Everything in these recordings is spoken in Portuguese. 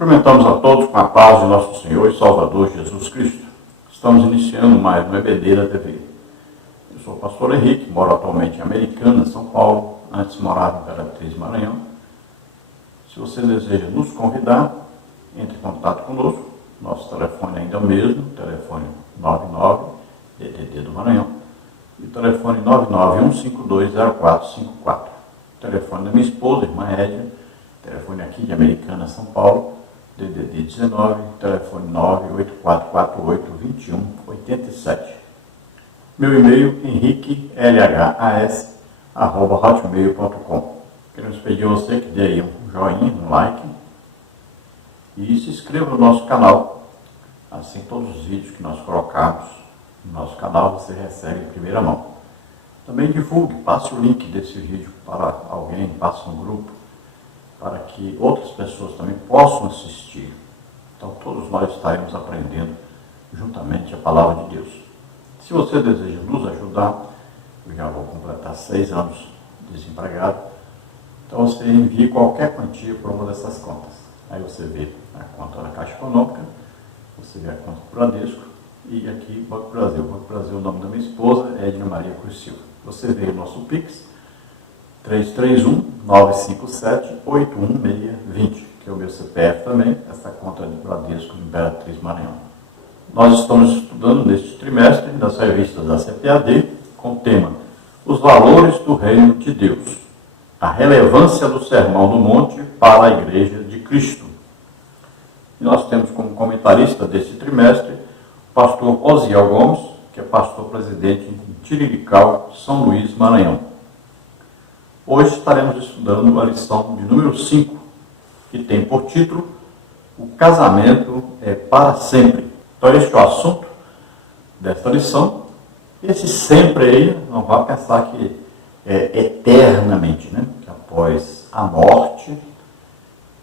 Cumprimentamos a todos com a paz de nosso Senhor e Salvador Jesus Cristo. Estamos iniciando mais um EBD da TV. Eu sou o pastor Henrique, moro atualmente em Americana, São Paulo, antes morava em Imperatriz, Maranhão. Se você deseja nos convidar, entre em contato conosco. Nosso telefone ainda é o mesmo, telefone 99 DDD do Maranhão e telefone 991520454. Telefone da minha esposa, irmã Édia, telefone aqui de Americana, São Paulo, DDD 19, telefone 98448-2187. Meu e-mail, henriquelhas@hotmail.com. Queremos pedir a você que dê aí um joinha, um like e se inscreva no nosso canal. Assim, todos os vídeos que nós colocarmos no nosso canal você recebe em primeira mão. Também divulgue, passe o link desse vídeo para alguém, passe no grupo, para que outras pessoas também possam assistir. Então, todos nós estaremos aprendendo juntamente a palavra de Deus. Se você deseja nos ajudar, eu já vou completar 6 anos desempregado, então você envie qualquer quantia para uma dessas contas. Aí você vê a conta da Caixa Econômica, você vê a conta do Bradesco e aqui Banco Brasil. Banco Brasil, o nome da minha esposa é Edna Maria Cruz Silva. Você vê o nosso Pix, 331-957-81620, que é o meu CPF também, essa conta de Bradesco em Imperatriz, Maranhão. Nós estamos estudando neste trimestre das revistas da CPAD com o tema Os Valores do Reino de Deus, a relevância do Sermão do Monte para a Igreja de Cristo. E nós temos como comentarista deste trimestre o pastor Osiel Gomes, que é pastor presidente em Tirirical, São Luís, Maranhão. Hoje estaremos estudando a lição de número 5, que tem por título O Casamento é para sempre. Então este é o assunto desta lição. Esse sempre aí, não vá pensar que é eternamente, né? Que após a morte,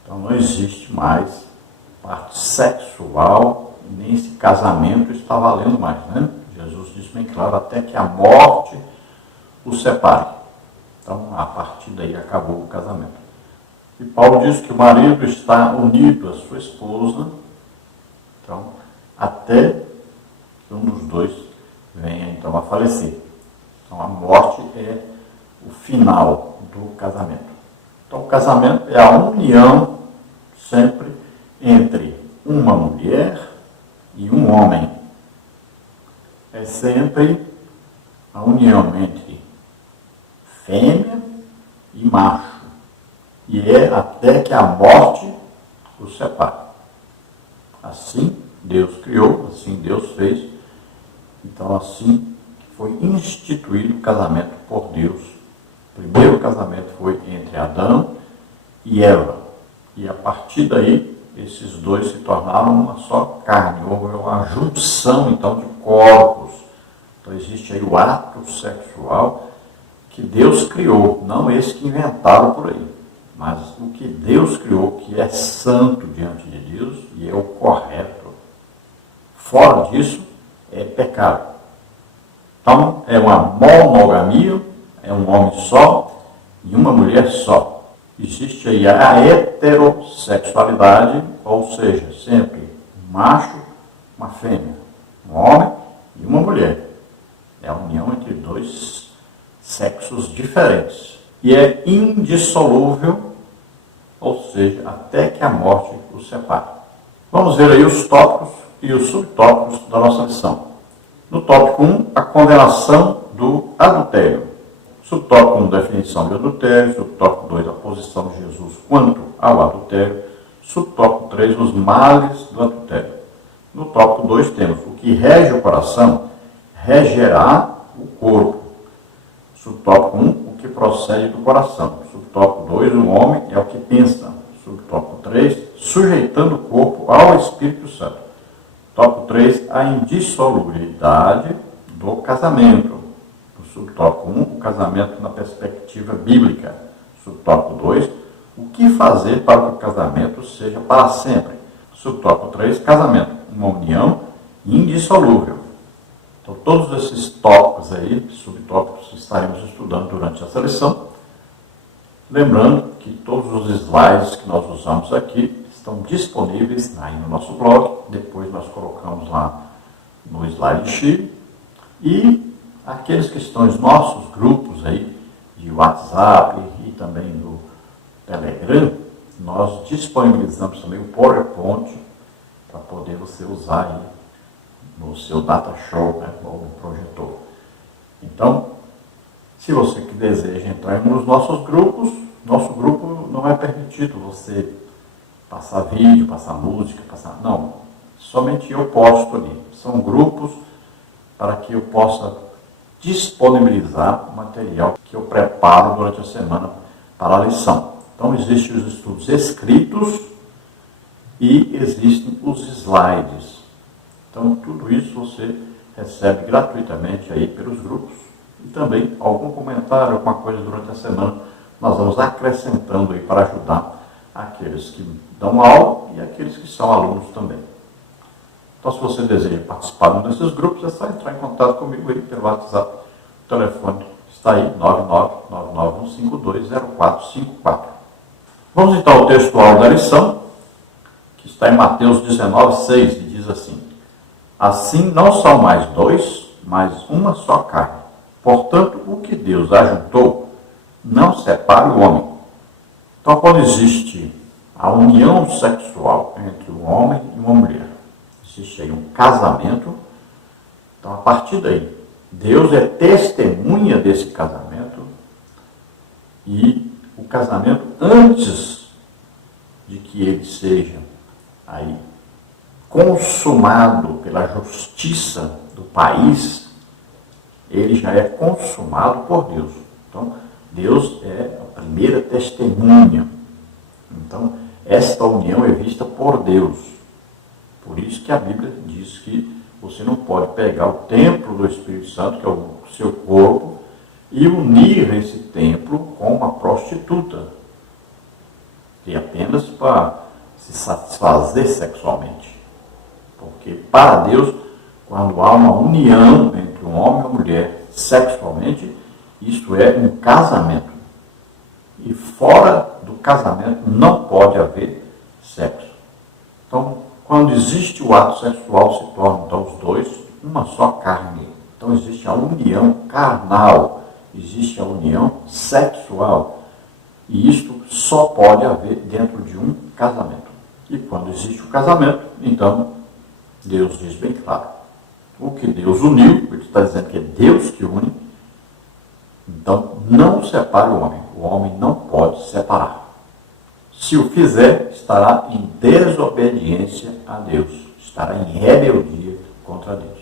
então não existe mais parte sexual, nem esse casamento está valendo mais, né? Jesus diz bem claro, até que a morte o separe. Então, a partir daí acabou o casamento. E Paulo diz que o marido está unido à sua esposa, então, até que um dos dois venha então a falecer. Então, a morte é o final do casamento. Então, o casamento é a união sempre entre uma mulher e um homem. É sempre a união entre fêmea e macho. E é até que a morte os separe. Assim Deus criou, assim Deus fez. Então assim foi instituído o casamento por Deus. O primeiro casamento foi entre Adão e Eva. E a partir daí, esses dois se tornaram uma só carne. Houve uma junção então de corpos. Então existe aí o ato sexual que Deus criou, não esse que inventaram por aí, mas o que Deus criou, que é santo diante de Deus e é o correto. Fora disso, é pecado. Então, é uma monogamia, é um homem só e uma mulher só. Existe aí a heterossexualidade, ou seja, sempre um macho, uma fêmea, um homem e uma mulher. É a união entre dois sexos diferentes. E é indissolúvel, ou seja, até que a morte os separe. Vamos ver aí os tópicos e os subtópicos da nossa lição. No tópico 1, a condenação do adultério. Subtópico 1, definição de adultério. Subtópico 2, a posição de Jesus quanto ao adultério. Subtópico 3, os males do adultério. No tópico 2 temos o que rege o coração, regerá o corpo. Subtópico 1, o que procede do coração. Subtópico 2, o homem é o que pensa. Subtópico 3, sujeitando o corpo ao Espírito Santo. Tópico 3, a indissolubilidade do casamento. No subtópico 1, o casamento na perspectiva bíblica. Subtópico 2, o que fazer para que o casamento seja para sempre. Subtópico 3, casamento, uma união indissolúvel. Então, todos esses tópicos aí, subtópicos, estaremos estudando durante essa lição. Lembrando que todos os slides que nós usamos aqui estão disponíveis aí no nosso blog, depois nós colocamos lá no slide. E aqueles que estão nos nossos grupos aí, de WhatsApp e também do Telegram, nós disponibilizamos também o PowerPoint para poder você usar aí no seu data show, né, ou no projetor. Então, se você que deseja entrar nos nossos grupos, nosso grupo não é permitido você passar vídeo, passar música, não, somente eu posto ali. São grupos para que eu possa disponibilizar o material que eu preparo durante a semana para a lição. Então, existem os estudos escritos e existem os slides. Então, tudo isso você recebe gratuitamente aí pelos grupos. E também algum comentário, alguma coisa durante a semana, nós vamos acrescentando aí para ajudar aqueles que dão aula e aqueles que são alunos também. Então, se você deseja participar de um desses grupos, é só entrar em contato comigo aí pelo WhatsApp. O telefone está aí, 99951520454. Vamos então ao textual da lição, que está em Mateus 19:6, e diz assim: assim não são mais dois, mas uma só carne. Portanto, o que Deus ajuntou, não separe o homem. Então, quando existe a união sexual entre um homem e uma mulher, existe aí um casamento. Então, a partir daí, Deus é testemunha desse casamento, e o casamento, antes de que ele seja aí consumado pela justiça do país, ele já é consumado por Deus. Então, Deus é a primeira testemunha. Então, esta união é vista por Deus. Por isso que a Bíblia diz que você não pode pegar o templo do Espírito Santo, que é o seu corpo, e unir esse templo com uma prostituta, que é apenas para se satisfazer sexualmente. Porque para Deus, quando há uma união entre um homem e uma mulher sexualmente, isso é um casamento. E fora do casamento não pode haver sexo. Então, quando existe o ato sexual, se tornam então os dois uma só carne. Então existe a união carnal, existe a união sexual. E isto só pode haver dentro de um casamento. E quando existe o casamento, então Deus diz bem claro: o que Deus uniu, ele está dizendo que é Deus que une, então não separe o homem não pode separar. Se o fizer, estará em desobediência a Deus, estará em rebeldia contra Deus.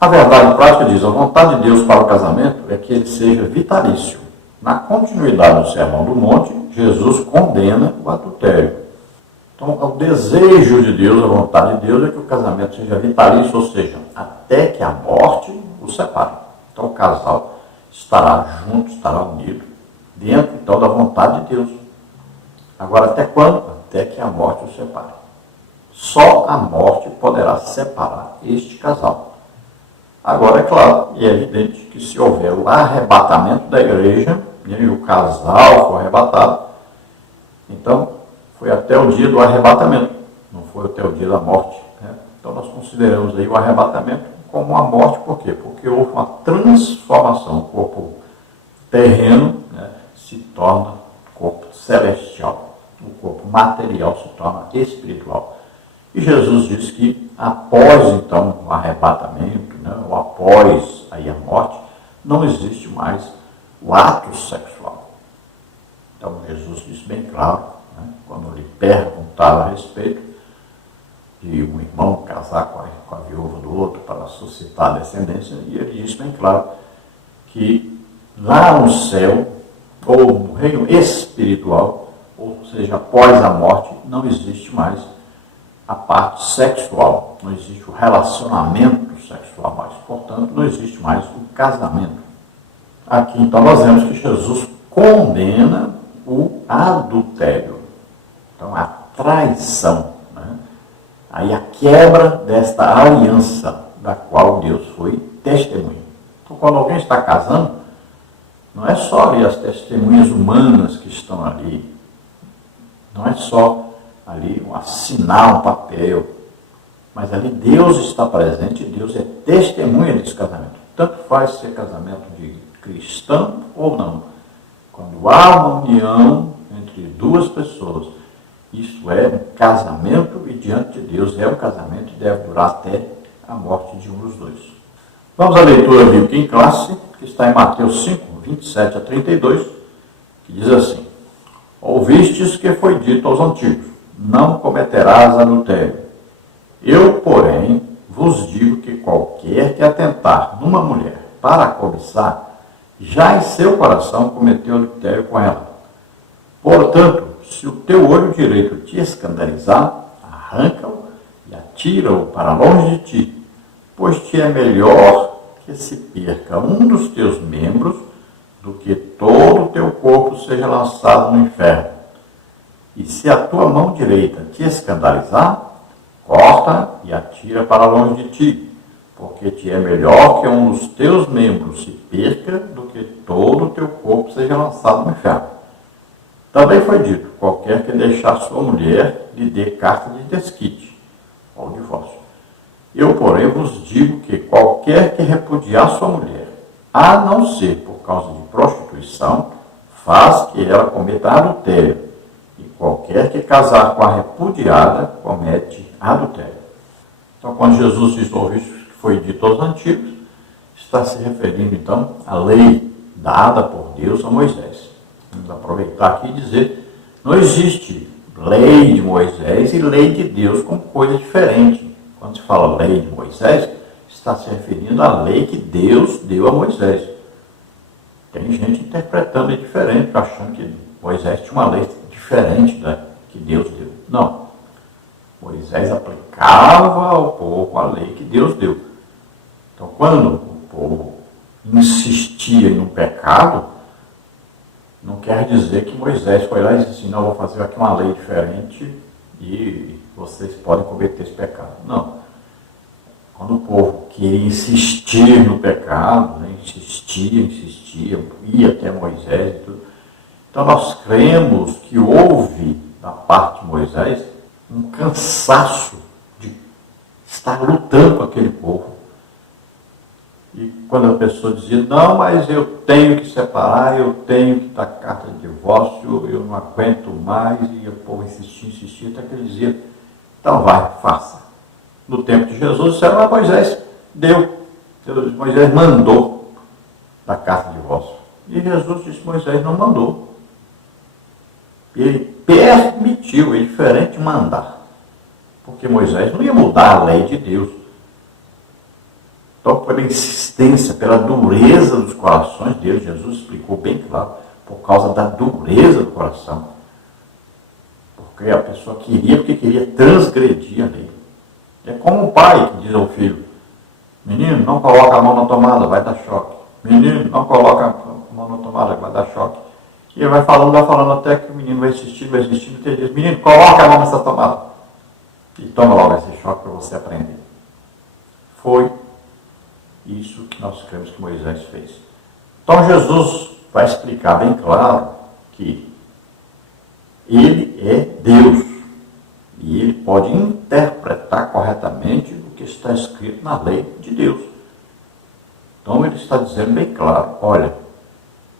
A verdade prática diz: a vontade de Deus para o casamento é que ele seja vitalício. Na continuidade do Sermão do Monte, Jesus condena o adultério. Então, o desejo de Deus, a vontade de Deus é que o casamento seja vitalício, ou seja, até que a morte o separe. Então, o casal estará junto, estará unido, dentro, então, da vontade de Deus. Agora, até quando? Até que a morte o separe. Só a morte poderá separar este casal. Agora, é claro e é evidente que se houver o arrebatamento da igreja, e o casal for arrebatado, então foi até o dia do arrebatamento, não foi até o dia da morte. Né? Então nós consideramos aí o arrebatamento como uma morte, por quê? Porque houve uma transformação, o corpo terreno, né, se torna corpo celestial, o corpo material se torna espiritual. E Jesus diz que após então o arrebatamento, né, ou após aí a morte, não existe mais o ato sexual. Então Jesus disse bem claro, né, quando lhe perguntava a respeito de um irmão casar com a viúva do outro para suscitar descendência, e ele disse bem claro que lá no céu, ou no reino espiritual, ou seja, após a morte, não existe mais a parte sexual, não existe o relacionamento sexual mais, portanto, não existe mais o casamento. Aqui, então, nós vemos que Jesus condena o adultério, então, a traição, né? Aí a quebra desta aliança da qual Deus foi testemunha. Então, quando alguém está casando, não é só ali as testemunhas humanas que estão ali, não é só ali assinar um papel. Mas ali Deus está presente, Deus é testemunha desse casamento. Tanto faz ser casamento de cristão ou não. Quando há uma união entre duas pessoas, isso é um casamento e diante de Deus é um casamento e deve durar até a morte de um dos dois. Vamos à leitura bíblica em classe, que está em Mateus 5, 27 a 32, que diz assim: Ouvistes que foi dito aos antigos, não cometerás adultério. Eu, porém, vos digo que qualquer que atentar numa mulher para a cobiçar, já em seu coração cometeu adultério com ela. Portanto, se o teu olho direito te escandalizar, arranca-o e atira-o para longe de ti, pois te é melhor que se perca um dos teus membros do que todo o teu corpo seja lançado no inferno. E se a tua mão direita te escandalizar, corta e atira para longe de ti, porque te é melhor que um dos teus membros se perca do que todo o teu corpo seja lançado no inferno. Também foi dito, qualquer que deixar sua mulher, lhe dê carta de desquite, ou divórcio. Eu, porém, vos digo que qualquer que repudiar sua mulher, a não ser por causa de prostituição, faz que ela cometa adultério. E qualquer que casar com a repudiada, comete adultério. Então, quando Jesus diz ouviste que foi dito aos antigos, está se referindo, então, à lei dada por Deus a Moisés. Vamos aproveitar aqui e dizer, não existe lei de Moisés e lei de Deus como coisa diferente. Quando se fala lei de Moisés, está se referindo à lei que Deus deu a Moisés. Tem gente interpretando diferente, achando que Moisés tinha uma lei diferente da que Deus deu. Não. Moisés aplicava ao povo a lei que Deus deu. Então, quando o povo insistia em um pecado, não quer dizer que Moisés foi lá e disse assim, não, vou fazer aqui uma lei diferente e vocês podem cometer esse pecado. Não. Quando o povo queria insistir no pecado, né, insistia, ia até Moisés e tudo. Então nós cremos que houve, da parte de Moisés, um cansaço de estar lutando com aquele povo. E quando a pessoa dizia, não, mas eu tenho que separar, eu tenho que dar carta de divórcio, eu não aguento mais, e o povo insistia, até que ele dizia, então vai, faça. No tempo de Jesus, disseram, mas Moisés deu, Moisés mandou dar carta de divórcio. E Jesus disse, Moisés não mandou. Ele permitiu, é diferente de mandar. Porque Moisés não ia mudar a lei de Deus. Então, pela insistência, pela dureza dos corações deles, Jesus explicou bem claro, por causa da dureza do coração. Porque a pessoa queria, porque queria transgredir a lei. É como um pai que diz ao filho, menino, não coloca a mão na tomada, vai dar choque. Menino, não coloca a mão na tomada, vai dar choque. E ele vai falando até que o menino vai insistindo, e ele diz, menino, coloca a mão nessa tomada. E toma logo esse choque para você aprender. Foi isso que nós cremos que Moisés fez. Então Jesus vai explicar bem claro que ele é Deus. E ele pode interpretar corretamente o que está escrito na lei de Deus. Então ele está dizendo bem claro, olha,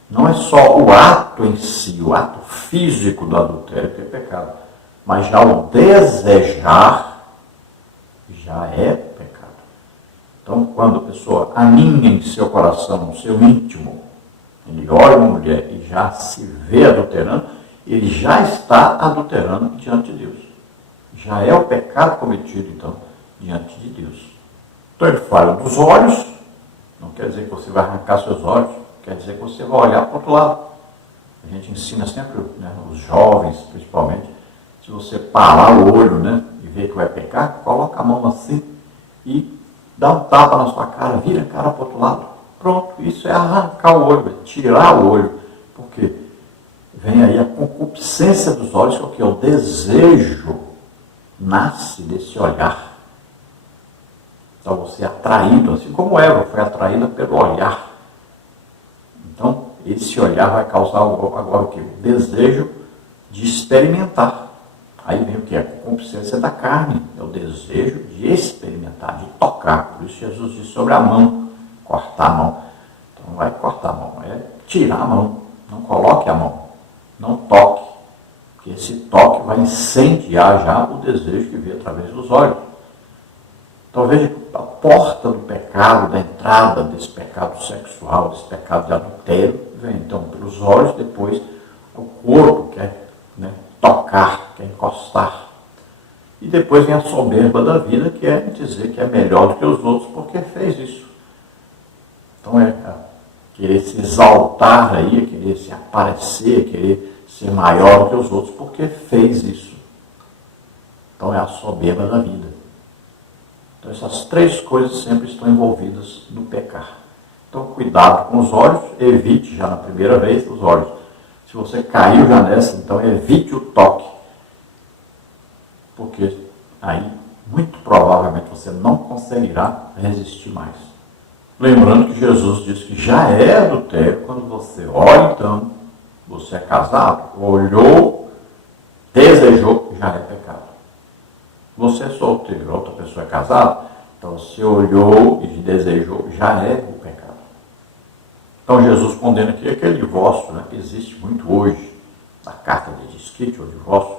não é só o ato em si, o ato físico do adultério que é pecado, mas já o desejar já é pecado. Então, quando a pessoa aninha em seu coração, no seu íntimo, ele olha uma mulher e já se vê adulterando, ele já está adulterando diante de Deus. Já é o pecado cometido, então, diante de Deus. Então ele fala dos olhos, não quer dizer que você vai arrancar seus olhos, quer dizer que você vai olhar para o outro lado. A gente ensina sempre, né, os jovens principalmente, se você parar o olho, né, e ver que vai pecar, coloca a mão assim e dá um tapa na sua cara, vira a cara para o outro lado. Pronto, isso é arrancar o olho, é tirar o olho, porque vem aí a concupiscência dos olhos, que é o desejo, nasce desse olhar. Então você é atraído, assim como Eva foi atraída pelo olhar. Então, esse olhar vai causar agora o quê? O desejo de experimentar Aí vem o que? A concupiscência da carne, é o desejo de experimentar, de tocar. Por isso Jesus disse sobre a mão, cortar a mão. Então não vai cortar a mão, é tirar a mão, não coloque a mão, não toque, porque esse toque vai incendiar já o desejo que vem através dos olhos. Então veja, a porta do pecado, da entrada desse pecado sexual, desse pecado de adultério, vem então pelos olhos, depois o corpo quer tocar, quer encostar. E depois vem a soberba da vida, que é dizer que é melhor do que os outros porque fez isso. Então é querer se exaltar aí, querer se aparecer, querer ser maior do que os outros porque fez isso. Então é a soberba da vida. Então essas três coisas sempre estão envolvidas no pecar. Então cuidado com os olhos, evite já na primeira vez os olhos. Se você caiu já nessa, então evite o toque. Porque aí, muito provavelmente, você não conseguirá resistir mais. Lembrando que Jesus disse que já é adultério quando você olha, então, você é casado, olhou, desejou, já é pecado. Você é solteiro, outra pessoa é casada, então você olhou e desejou, já é o pecado. Então Jesus condena aqui aquele divórcio, que existe muito hoje, na carta de desquite ou divórcio,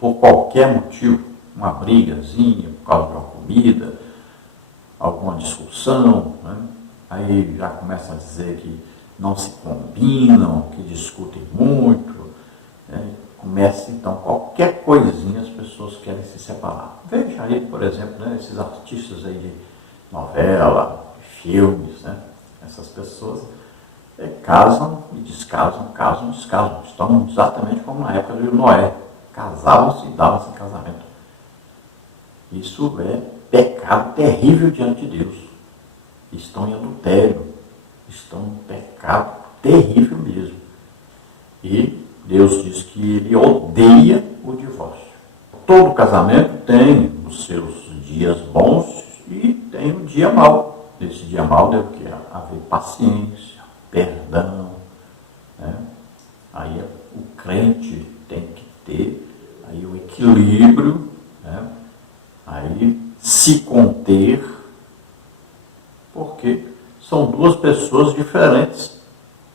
por qualquer motivo, uma brigazinha, por causa de uma comida, alguma discussão, aí já começam a dizer que não se combinam, que discutem muito, começa então qualquer coisinha as pessoas querem se separar. Veja aí, por exemplo, esses artistas aí de novela, filmes, essas pessoas casam e descasam, casam e descasam. Estão exatamente como na época de Noé. Casavam-se e davam-se em casamento. Isso é pecado terrível diante de Deus. Estão em adultério. Estão em pecado terrível mesmo. E Deus diz que Ele odeia o divórcio. Todo casamento tem os seus dias bons e tem o dia mau. Nesse dia mau deve haver paciência, perdão. Aí o crente tem que ter aí o equilíbrio, aí se conter, porque são duas pessoas diferentes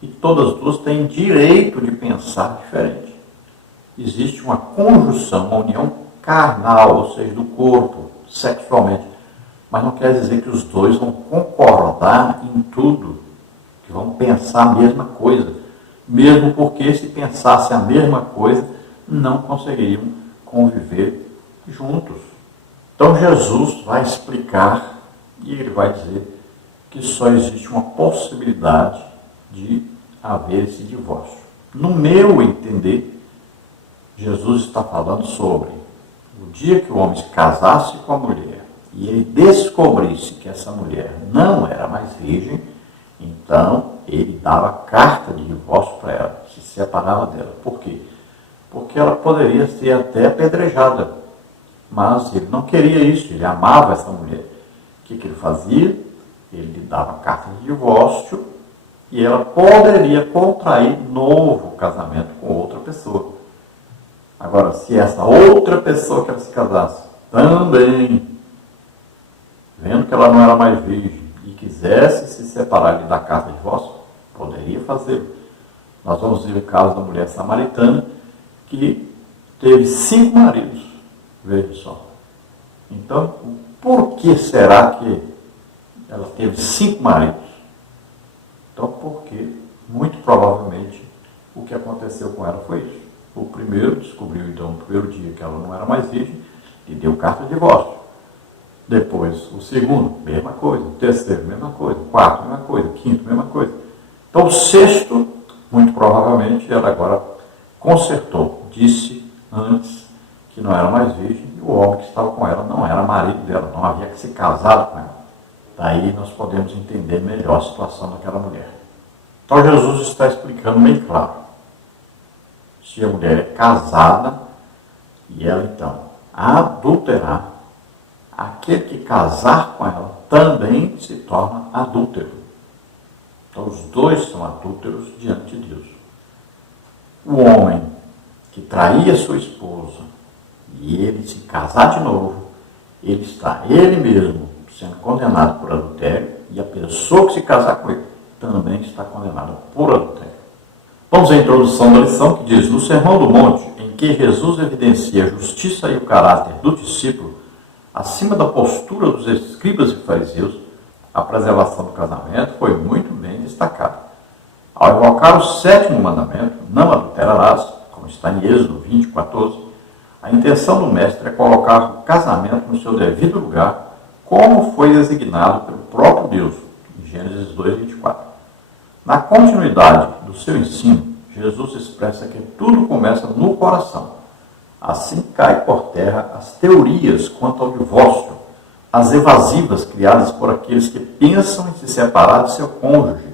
e todas duas têm direito de pensar diferente. Existe uma conjunção, uma união carnal, ou seja, do corpo, sexualmente. Mas não quer dizer que os dois vão concordar em tudo, que vão pensar a mesma coisa. Mesmo porque, se pensassem a mesma coisa, não conseguiriam conviver juntos. Então, Jesus vai explicar e ele vai dizer que só existe uma possibilidade de haver esse divórcio. No meu entender, Jesus está falando sobre o dia que o homem se casasse com a mulher e ele descobrisse que essa mulher não era mais virgem, então ele dava carta de divórcio para ela, se separava dela. Por quê? Porque ela poderia ser até apedrejada, mas ele não queria isso, ele amava essa mulher. O que ele fazia? Ele lhe dava carta de divórcio e ela poderia contrair novo casamento com outra pessoa. Agora, se essa outra pessoa que ela se casasse também, vendo que ela não era mais virgem e quisesse se separar e lhe dar carta de divórcio, poderia fazê-lo. Nós vamos ver o caso da mulher samaritana que teve 5 maridos. Veja só. Então, por que será que ela teve 5 maridos? Então, porque, muito provavelmente, o que aconteceu com ela foi isso. O primeiro descobriu, então, no primeiro dia que ela não era mais virgem, e deu carta de divórcio. Depois, o segundo, mesma coisa. O terceiro, mesma coisa. O quarto, mesma coisa. O quinto, mesma coisa. Então, o sexto, muito provavelmente, ela agora consertou. Disse antes que não era mais virgem e o homem que estava com ela não era marido dela, não havia que se casado com ela. Daí nós podemos entender melhor a situação daquela mulher. Então, Jesus está explicando bem claro. Se a mulher é casada e ela, então, adulterar, aquele que casar com ela também se torna adúltero. Então, os dois são adúlteros diante de Deus. O homem que traía sua esposa e ele se casar de novo, ele mesmo sendo condenado por adultério e a pessoa que se casar com ele também está condenada por adultério. Vamos à introdução da lição que diz: no Sermão do Monte, em que Jesus evidencia a justiça e o caráter do discípulo, acima da postura dos escribas e fariseus, a preservação do casamento foi muito bem destacada. Ao evocar o 7º mandamento, não adulterarás, como está em Êxodo 20:14, a intenção do mestre é colocar o casamento no seu devido lugar, como foi designado pelo próprio Deus, em Gênesis 2:24. Na continuidade do seu ensino, Jesus expressa que tudo começa no coração. Assim cai por terra as teorias quanto ao divórcio, as evasivas criadas por aqueles que pensam em se separar de seu cônjuge,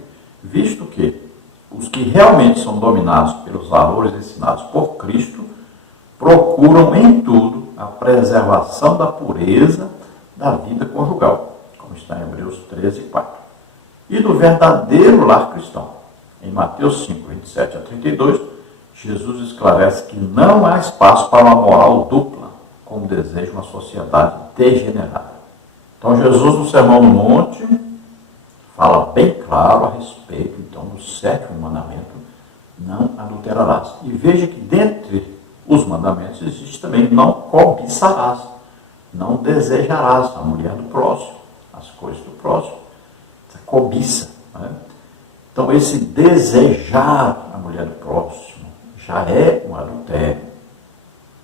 visto que os que realmente são dominados pelos valores ensinados por Cristo procuram em tudo a preservação da pureza da vida conjugal, como está em Hebreus 13:4. E do verdadeiro lar cristão. Em Mateus 5:27-32, Jesus esclarece que não há espaço para uma moral dupla, como deseja uma sociedade degenerada. Então Jesus, no Sermão do Monte, fala bem claro a respeito, então, do 7º mandamento, não adulterarás. E veja que dentre os mandamentos existe também não cobiçarás, não desejarás a mulher do próximo, as coisas do próximo. Essa cobiça. Né? Então, esse desejar a mulher do próximo já é um adultério.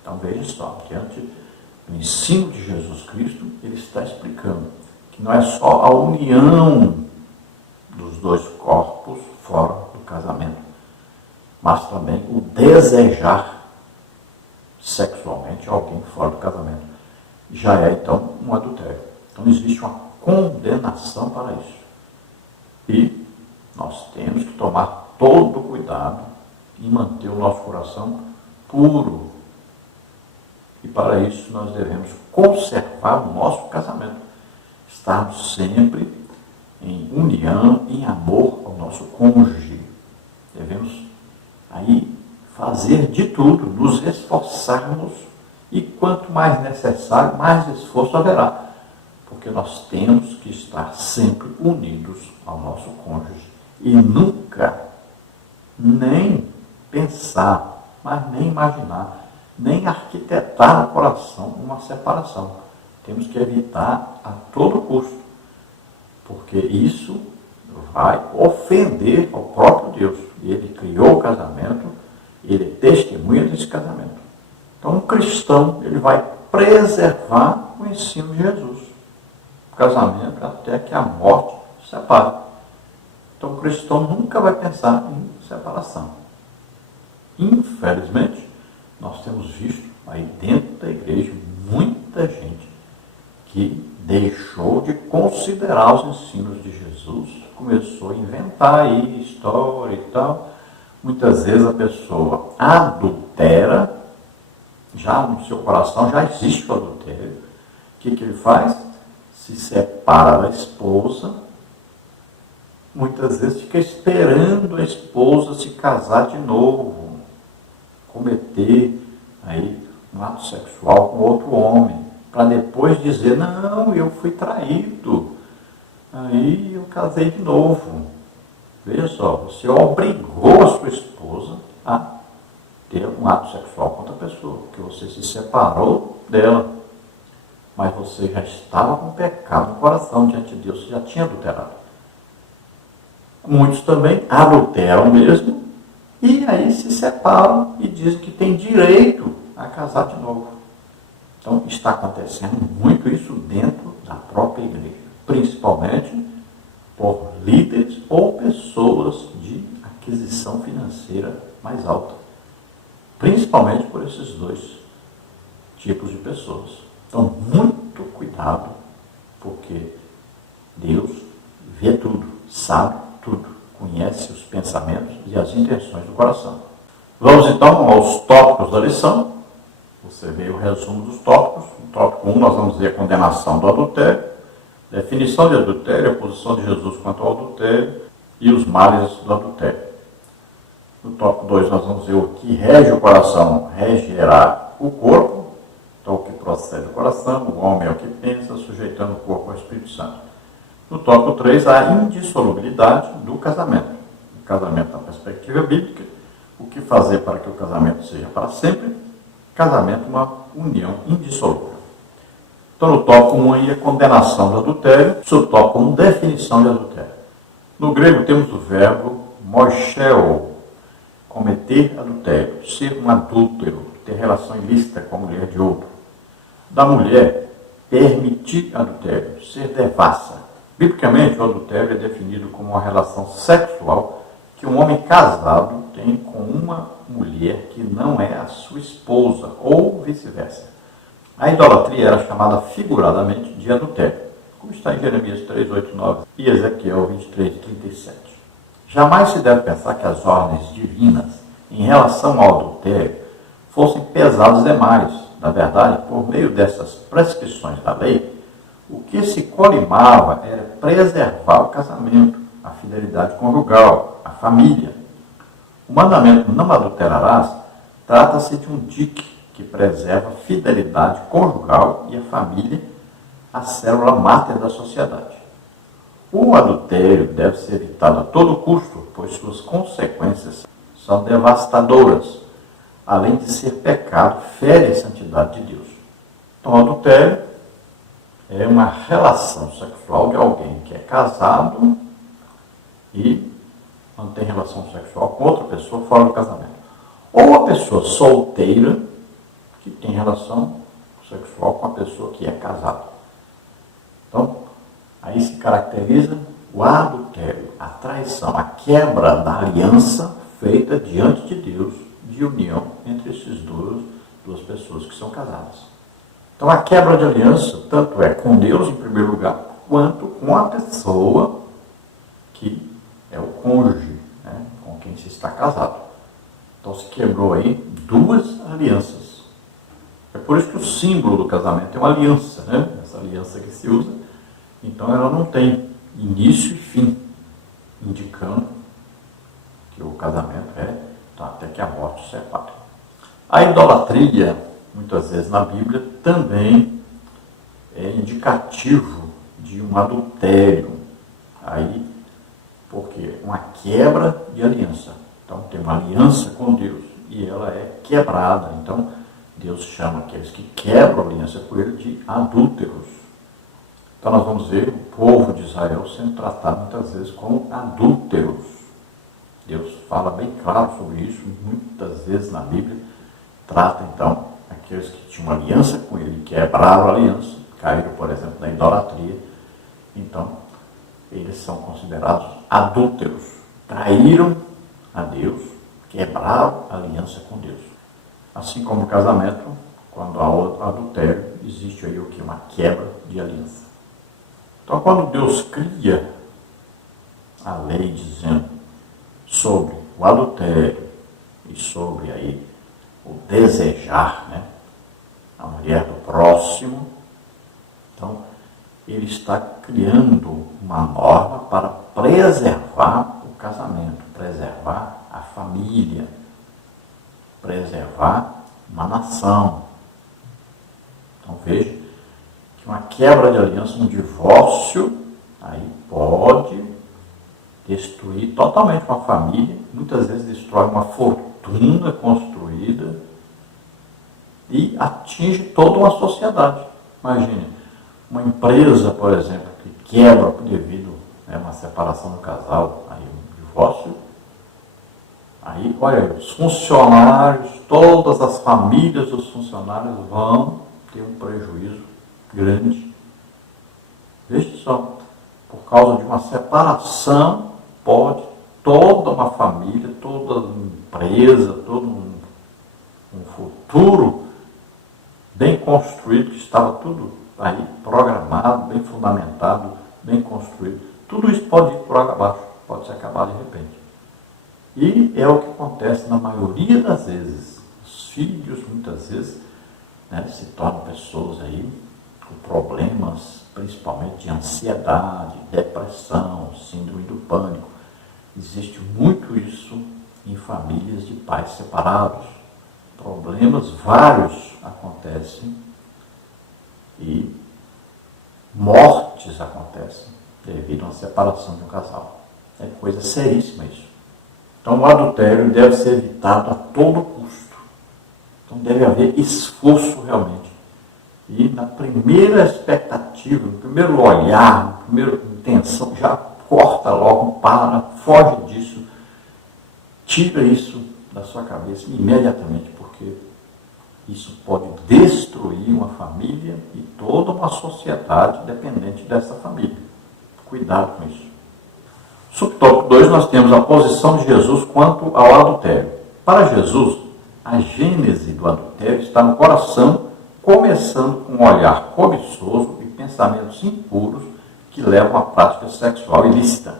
Então, veja só, diante do ensino de Jesus Cristo, ele está explicando que não é só a união dos dois corpos fora do casamento, mas também o desejar sexualmente alguém fora do casamento. Já é, então, um adultério. Então, existe uma condenação para isso. E nós temos que tomar todo o cuidado e manter o nosso coração puro. E para isso nós devemos conservar o nosso casamento. Estarmos sempre em união, em amor ao nosso cônjuge. Devemos aí fazer de tudo, nos esforçarmos, e quanto mais necessário, mais esforço haverá. Porque nós temos que estar sempre unidos ao nosso cônjuge e nunca nem pensar, mas nem imaginar, nem arquitetar no coração uma separação. Temos que evitar a todo custo, porque isso vai ofender ao próprio Deus. Ele criou o casamento, ele testemunha desse casamento. Então, um cristão, ele vai preservar o ensino de Jesus. O casamento até que a morte separe. Então, o cristão nunca vai pensar em separação. Infelizmente, nós temos visto aí dentro da igreja muita gente que deixou de considerar os ensinos de Jesus, começou a inventar aí história e tal. Muitas vezes a pessoa adultera, já no seu coração já existe o adultério. O que ele faz? Se separa da esposa, muitas vezes fica esperando a esposa se casar de novo, cometer aí um ato sexual com outro homem, para depois dizer: não, eu fui traído, aí eu casei de novo. Veja só, você obrigou a sua esposa a ter um ato sexual com outra pessoa, porque você se separou dela, mas você já estava com pecado no coração diante de Deus, você já tinha adulterado. Muitos também adulteram mesmo, e aí se separam e dizem que tem direito a casar de novo. Então, está acontecendo muito isso dentro da própria igreja, principalmente por líderes ou pessoas de aquisição financeira mais alta, principalmente por esses dois tipos de pessoas. Então, muito cuidado, porque Deus vê tudo, sabe tudo, conhece os pensamentos e as intenções do coração. Vamos então aos tópicos da lição. Você vê o resumo dos tópicos. No tópico 1 nós vamos ver a condenação do adultério, definição de adultério, a posição de Jesus quanto ao adultério e os males do adultério. No tópico 2 nós vamos ver o que rege o coração, regerá o corpo. Então o que procede do coração, o homem é o que pensa, sujeitando o corpo ao Espírito Santo. No tópico 3, a indissolubilidade do casamento. O casamento na perspectiva bíblica, o que fazer para que o casamento seja para sempre. Casamento é uma união indissolúvel. Então no tópico 1 aí a condenação do adultério, subtópico 1, definição de adultério. No grego temos o verbo mosheo, cometer adultério, ser um adúltero, ter relação ilícita com a mulher de outro. Da mulher, permitir adultério, ser devassa. Biblicamente, o adultério é definido como uma relação sexual que um homem casado tem com uma mulher que não é a sua esposa, ou vice-versa. A idolatria era chamada figuradamente de adultério, como está em Jeremias 3, 8, 9 e Ezequiel 23, 37. Jamais se deve pensar que as ordens divinas em relação ao adultério fossem pesadas demais. Na verdade, por meio dessas prescrições da lei, o que se colimava era preservar o casamento, a fidelidade conjugal, a família. O mandamento não adulterarás trata-se de um dique que preserva a fidelidade conjugal e a família, a célula máter da sociedade. O adultério deve ser evitado a todo custo, pois suas consequências são devastadoras. Além de ser pecado, fere a santidade de Deus. Então, o adultério é uma relação sexual de alguém que é casado e mantém relação sexual com outra pessoa fora do casamento. Ou a pessoa solteira que tem relação sexual com a pessoa que é casada. Então, aí se caracteriza o adultério, a traição, a quebra da aliança feita diante de Deus, de união entre esses duas pessoas que são casadas. Então, a quebra de aliança, tanto é com Deus, em primeiro lugar, quanto com a pessoa que é o cônjuge, né, com quem se está casado. Então, se quebrou aí duas alianças. É por isso que o símbolo do casamento é uma aliança, né? Essa aliança que se usa. Então, ela não tem início e fim, indicando que o casamento é até que a morte se separe. A idolatria, muitas vezes na Bíblia, também é indicativo de um adultério. Aí, porque uma quebra de aliança. Então, tem uma aliança com Deus e ela é quebrada. Então, Deus chama aqueles que quebram a aliança com Ele de adúlteros. Então, nós vamos ver o povo de Israel sendo tratado muitas vezes como adúlteros. Deus fala bem claro sobre isso, muitas vezes na Bíblia. Trata, então, aqueles que tinham aliança com Ele, quebraram a aliança, caíram, por exemplo, na idolatria. Então, eles são considerados adúlteros. Traíram a Deus, quebraram a aliança com Deus. Assim como o casamento, quando há adultério, existe aí o que? Uma quebra de aliança. Então, quando Deus cria a lei dizendo sobre o adultério e sobre aí o desejar, né, a mulher do próximo, então ele está criando uma norma para preservar o casamento, preservar a família, preservar uma nação. Então veja que uma quebra de aliança, um divórcio, aí pode destruir totalmente uma família, muitas vezes destrói uma fortuna construída e atinge toda uma sociedade. Imagine, uma empresa, por exemplo, que quebra devido a uma separação do casal, aí um divórcio, aí, olha aí, os funcionários, todas as famílias dos funcionários vão ter um prejuízo grande. Veja só, por causa de uma separação, pode toda uma família, toda uma empresa, todo um futuro bem construído, que estava tudo aí programado, bem fundamentado, bem construído, tudo isso pode ir por água abaixo, pode se acabar de repente. E é o que acontece na maioria das vezes. Os filhos, muitas vezes, né, se tornam pessoas aí com problemas, principalmente de ansiedade, depressão, síndrome do pânico. Existe muito isso em famílias de pais separados. Problemas vários acontecem e mortes acontecem devido a uma separação de um casal. É coisa seríssima isso. Então, o adultério deve ser evitado a todo custo. Então, deve haver esforço realmente. E na primeira expectativa, no primeiro olhar, na primeira intenção, já corta logo, para, foge disso, tira isso da sua cabeça imediatamente, porque isso pode destruir uma família e toda uma sociedade dependente dessa família. Cuidado com isso. Subtópico 2, nós temos a posição de Jesus quanto ao adultério. Para Jesus, a gênese do adultério está no coração, começando com um olhar cobiçoso e pensamentos impuros que levam à prática sexual ilícita.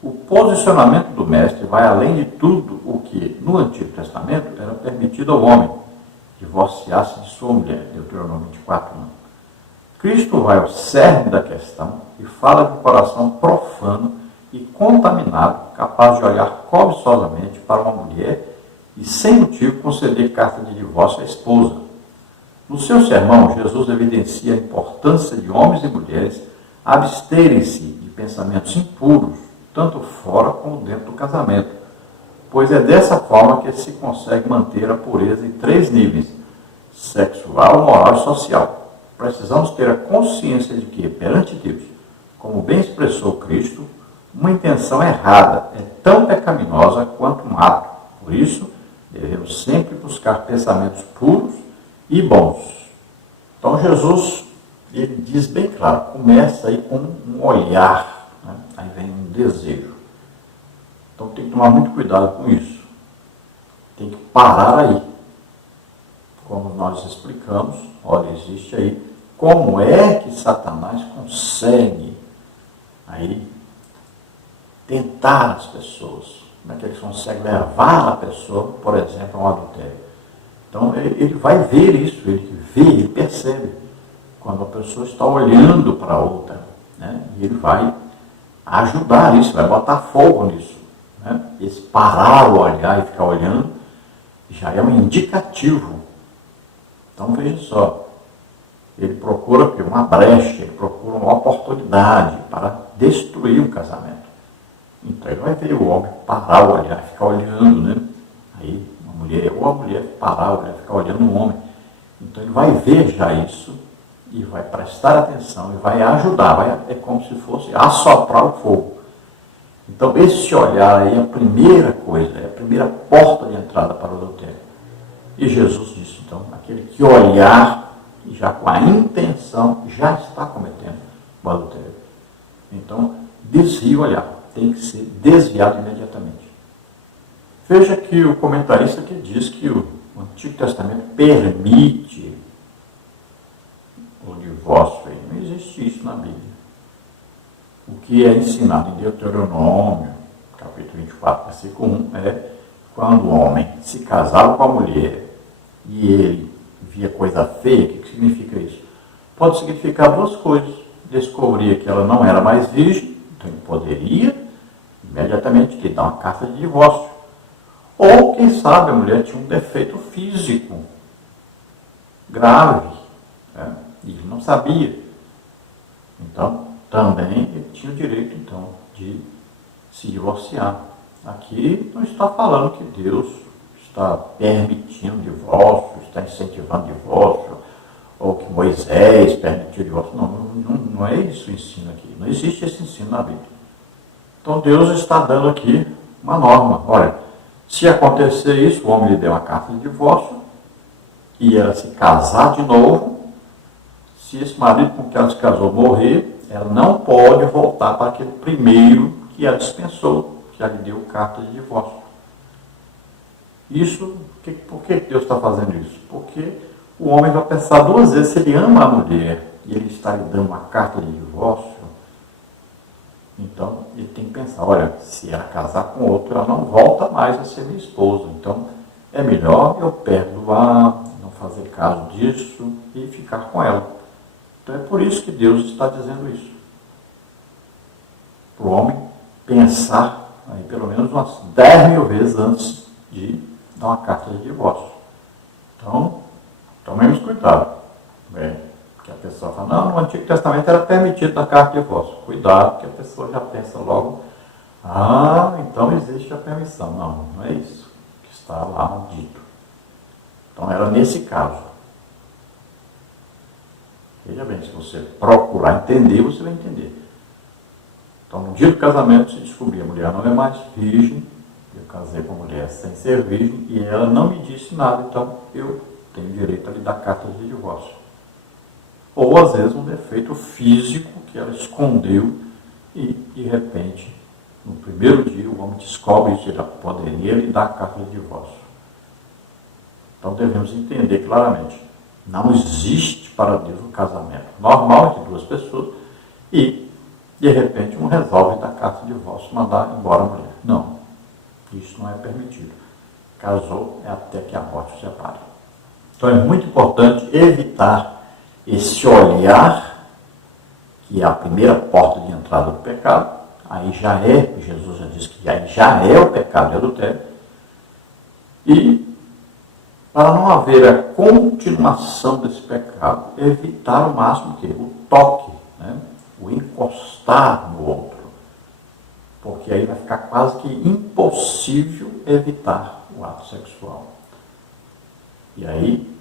O posicionamento do mestre vai além de tudo o que, no Antigo Testamento, era permitido ao homem, divorciar-se de sua mulher, Deuteronômio 24, 1. Cristo vai ao cerne da questão e fala de um coração profano e contaminado, capaz de olhar cobiçosamente para uma mulher e, sem motivo, conceder carta de divórcio à esposa. No seu sermão, Jesus evidencia a importância de homens e mulheres absterem-se de pensamentos impuros, tanto fora como dentro do casamento, pois é dessa forma que se consegue manter a pureza em 3 níveis: sexual, moral e social. Precisamos ter a consciência de que, perante Deus, como bem expressou Cristo, uma intenção errada é tão pecaminosa quanto um ato. Por isso, devemos sempre buscar pensamentos puros e bons. Então, Jesus, ele diz bem claro, começa aí com um olhar, né? Aí vem um desejo. Então, tem que tomar muito cuidado com isso. Tem que parar aí. Como nós explicamos, olha, existe aí como é que Satanás consegue aí tentar as pessoas, como é que ele consegue levar a pessoa, por exemplo, a um adultério. Então, ele vai ver isso, ele vê, ele percebe quando a pessoa está olhando para outra, né? E ele vai ajudar isso, vai botar fogo nisso, né? Esse parar o olhar e ficar olhando já é um indicativo. Então, veja só, ele procura uma brecha, ele procura uma oportunidade para destruir um casamento. Então, ele vai ver o homem parar o olhar, ficar olhando, né? Aí, uma mulher parar o olhar, ficar olhando o homem. Então, ele vai ver já isso e vai prestar atenção e vai ajudar, é como se fosse assoprar o fogo. Então, esse olhar aí é a primeira coisa, é a primeira porta de entrada para o adultério. E Jesus disse, então, aquele que olhar, já com a intenção, já está cometendo o adultério. Então, desvie o olhar, tem que ser desviado imediatamente. Veja que o comentarista que diz que o Antigo Testamento permite o divórcio. Não existe isso na Bíblia. O que é ensinado em Deuteronômio, capítulo 24, versículo 1, é quando o homem se casava com a mulher e ele via coisa feia. O que significa isso? Pode significar 2 coisas. Descobria que ela não era mais virgem, então ele poderia imediatamente lhe dar uma carta de divórcio. Ou, quem sabe, a mulher tinha um defeito físico grave, né? E ele não sabia. Então, também ele tinha o direito, então, de se divorciar. Aqui não está falando que Deus está permitindo divórcio, está incentivando divórcio, ou que Moisés permitiu divórcio. Não é isso o ensino aqui. Não existe esse ensino na Bíblia. Então, Deus está dando aqui uma norma. Olha, se acontecer isso, o homem lhe deu uma carta de divórcio, e ela se casar de novo, se esse marido com que ela se casou morrer, ela não pode voltar para aquele primeiro que a dispensou, que ela lhe deu carta de divórcio. Isso, por que Deus está fazendo isso? Porque o homem vai pensar 2 vezes se ele ama a mulher e ele está lhe dando uma carta de divórcio. Então, ele tem que pensar, olha, se ela casar com outro, ela não volta mais a ser minha esposa. Então, é melhor eu perdoar, não fazer caso disso e ficar com ela. Então, é por isso que Deus está dizendo isso. Para o homem pensar aí pelo menos umas 10.000 vezes antes de dar uma carta de divórcio. Então, tomemos cuidado. Que a pessoa fala, não, no Antigo Testamento era permitido dar carta de divórcio. Cuidado, que a pessoa já pensa logo, então existe a permissão. Não, não é isso que está lá dito. Então era nesse caso. Veja bem, se você procurar entender, você vai entender. Então, no dia do casamento, se descobrir, a mulher não é mais virgem, eu casei com a mulher sem ser virgem, e ela não me disse nada, então eu tenho direito a lhe dar carta de divórcio. Ou, às vezes, um defeito físico que ela escondeu e, de repente, no primeiro dia, o homem descobre isso, ele poderia lhe dar carta de divórcio. Então, devemos entender claramente, não existe para Deus um casamento normal entre duas pessoas e, de repente, um resolve dar carta de divórcio e mandar embora a mulher. Não, isso não é permitido. Casou é até que a morte o separe. Então, é muito importante evitar esse olhar, que é a primeira porta de entrada do pecado. Aí já é, Jesus já disse que aí já é o pecado de adultério. E, para não haver a continuação desse pecado, evitar ao máximo o toque, o encostar no outro. Porque aí vai ficar quase que impossível evitar o ato sexual. E aí,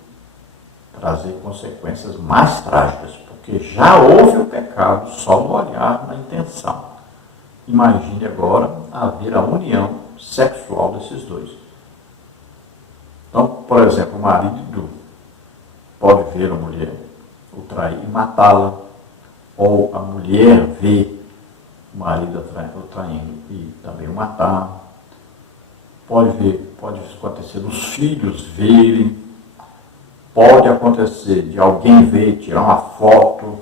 trazer consequências mais trágicas, porque já houve o pecado só no olhar, na intenção. Imagine agora haver a união sexual desses dois. Então, por exemplo, o marido pode ver a mulher o trair e matá-la, ou a mulher vê o marido o traindo e também o matar. Pode acontecer dos filhos verem, pode acontecer de alguém ver, tirar uma foto.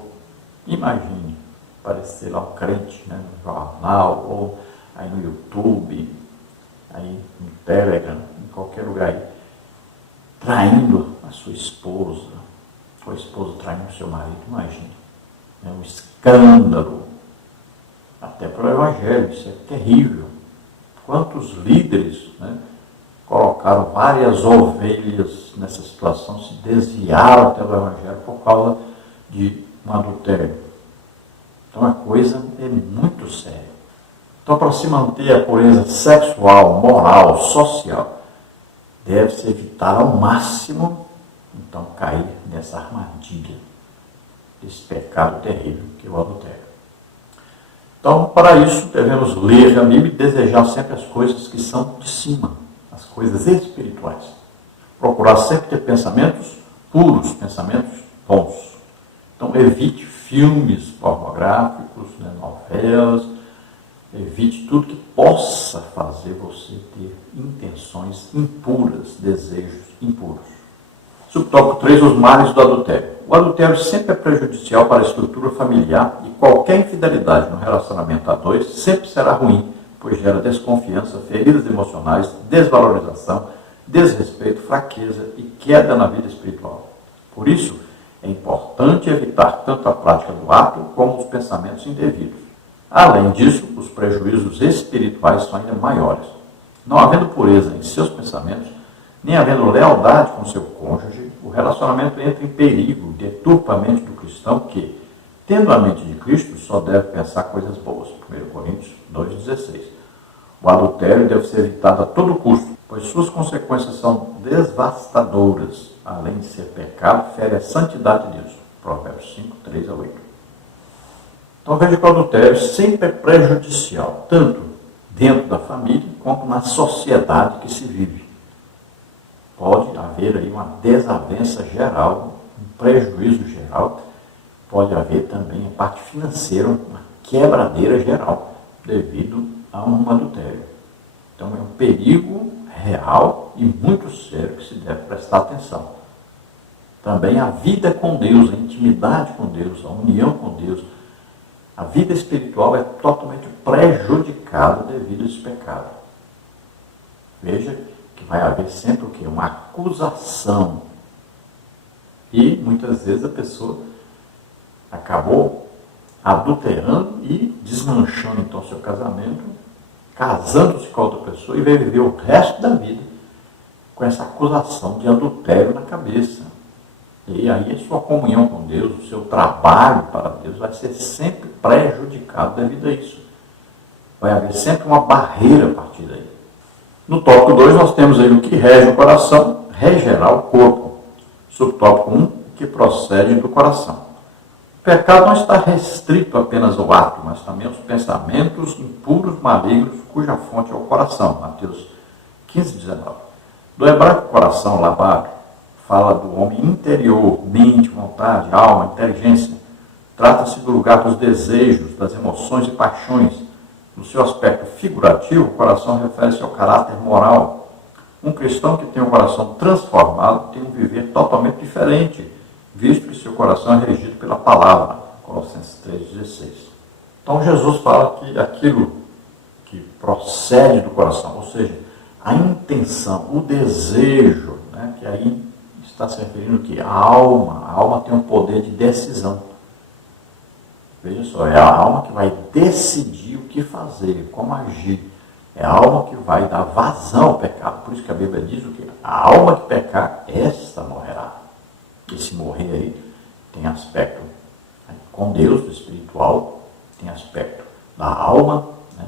Imagine, aparecer lá um crente, no jornal, ou aí no YouTube, aí no Telegram, em qualquer lugar aí, traindo a sua esposa, ou a esposa traindo o seu marido. Imagine, é um escândalo, até para o Evangelho, isso é terrível. Quantos líderes colocaram várias ovelhas nessa situação, se desviaram até do Evangelho por causa de um adultério. Então a coisa é muito séria. Então, para se manter a pureza sexual, moral, social, deve-se evitar ao máximo, então, cair nessa armadilha, desse pecado terrível que é o adultério. Então, para isso, devemos ler a Bíblia e desejar sempre as coisas que são de cima, as coisas espirituais. Procurar sempre ter pensamentos puros, pensamentos bons. Então, evite filmes pornográficos, novelas, evite tudo que possa fazer você ter intenções impuras, desejos impuros. Subtópico 3, os males do adultério. O adultério sempre é prejudicial para a estrutura familiar e qualquer infidelidade no relacionamento a dois sempre será ruim, pois gera desconfiança, feridas emocionais, desvalorização, desrespeito, fraqueza e queda na vida espiritual. Por isso, é importante evitar tanto a prática do ato como os pensamentos indevidos. Além disso, os prejuízos espirituais são ainda maiores. Não havendo pureza em seus pensamentos, nem havendo lealdade com seu cônjuge, o relacionamento entra em perigo, deturpa a mente do cristão que, tendo a mente de Cristo, só deve pensar coisas boas. 1 Coríntios 2,16. O adultério deve ser evitado a todo custo, pois suas consequências são devastadoras. Além de ser pecado, fere a santidade de Deus. Provérbios 5, 3-8. Então veja que o adultério sempre é prejudicial, tanto dentro da família quanto na sociedade que se vive. Pode haver aí uma desavença geral, um prejuízo geral, pode haver também a parte financeira, uma quebradeira geral, devido a um adultério. Então é um perigo real e muito sério que se deve prestar atenção. Também a vida com Deus, a intimidade com Deus, a união com Deus, a vida espiritual é totalmente prejudicada devido a esse pecado. Veja que vai haver sempre o quê? Uma acusação. E muitas vezes a pessoa acabou adulterando e desmanchando então seu casamento casando-se com a outra pessoa e vai viver o resto da vida com essa acusação de adultério na cabeça. E aí a sua comunhão com Deus, o seu trabalho para Deus vai ser sempre prejudicado devido a isso. Vai haver sempre uma barreira a partir daí. No tópico 2 nós temos aí o que rege o coração, regerá o corpo. Subtópico 1, que procede do coração. O pecado não está restrito apenas ao ato, mas também aos pensamentos impuros, malignos, cuja fonte é o coração. Mateus 15, 19. Do hebraico coração, labab, fala do homem interior, mente, vontade, alma, inteligência. Trata-se do lugar dos desejos, das emoções e paixões. No seu aspecto figurativo, o coração refere-se ao caráter moral. Um cristão que tem um coração transformado tem um viver totalmente diferente, visto que seu coração é regido pela palavra. Colossenses 3,16. Então Jesus fala que aquilo que procede do coração, ou seja, a intenção, o desejo, né, que aí está se referindo que a alma tem um poder de decisão. Veja só, é a alma que vai decidir o que fazer, como agir. É a alma que vai dar vazão ao pecado. Por isso que a Bíblia diz o quê? A alma que pecar, esta morrerá. Esse morrer aí tem aspecto, né, com Deus, do espiritual, tem aspecto da alma, né?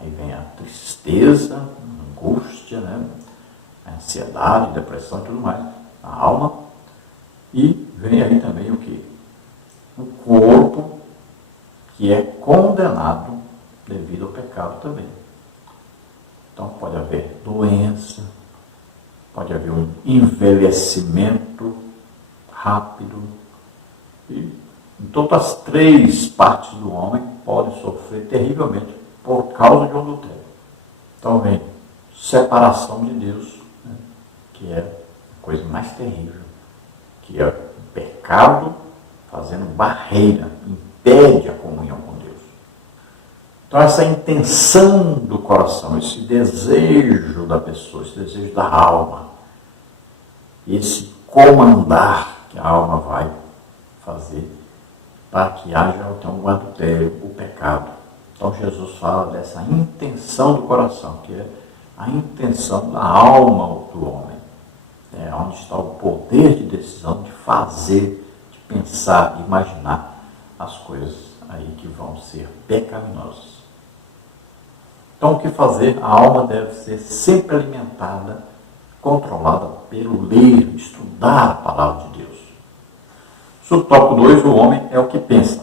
Aí vem a tristeza, a angústia, né? A ansiedade, depressão e tudo mais. A alma. E vem aí também o quê? O corpo, que é condenado devido ao pecado também. Então pode haver doença, pode haver um envelhecimento rápido. E então as três partes do homem podem sofrer terrivelmente por causa de um adultério. Então vem separação de Deus, né, que é a coisa mais terrível, que é o pecado fazendo barreira, impede a comunhão com Deus. Então essa intenção do coração, esse desejo da pessoa, esse desejo da alma, esse comandar que a alma vai fazer para que haja então o adultério, o pecado. Então Jesus fala dessa intenção do coração, que é a intenção da alma do homem. É onde está o poder de decisão de fazer, de pensar, de imaginar as coisas aí que vão ser pecaminosas. Então o que fazer? A alma deve ser sempre alimentada, controlada pelo ler, estudar a palavra de Deus. Subtópico 2, o homem é o que pensa.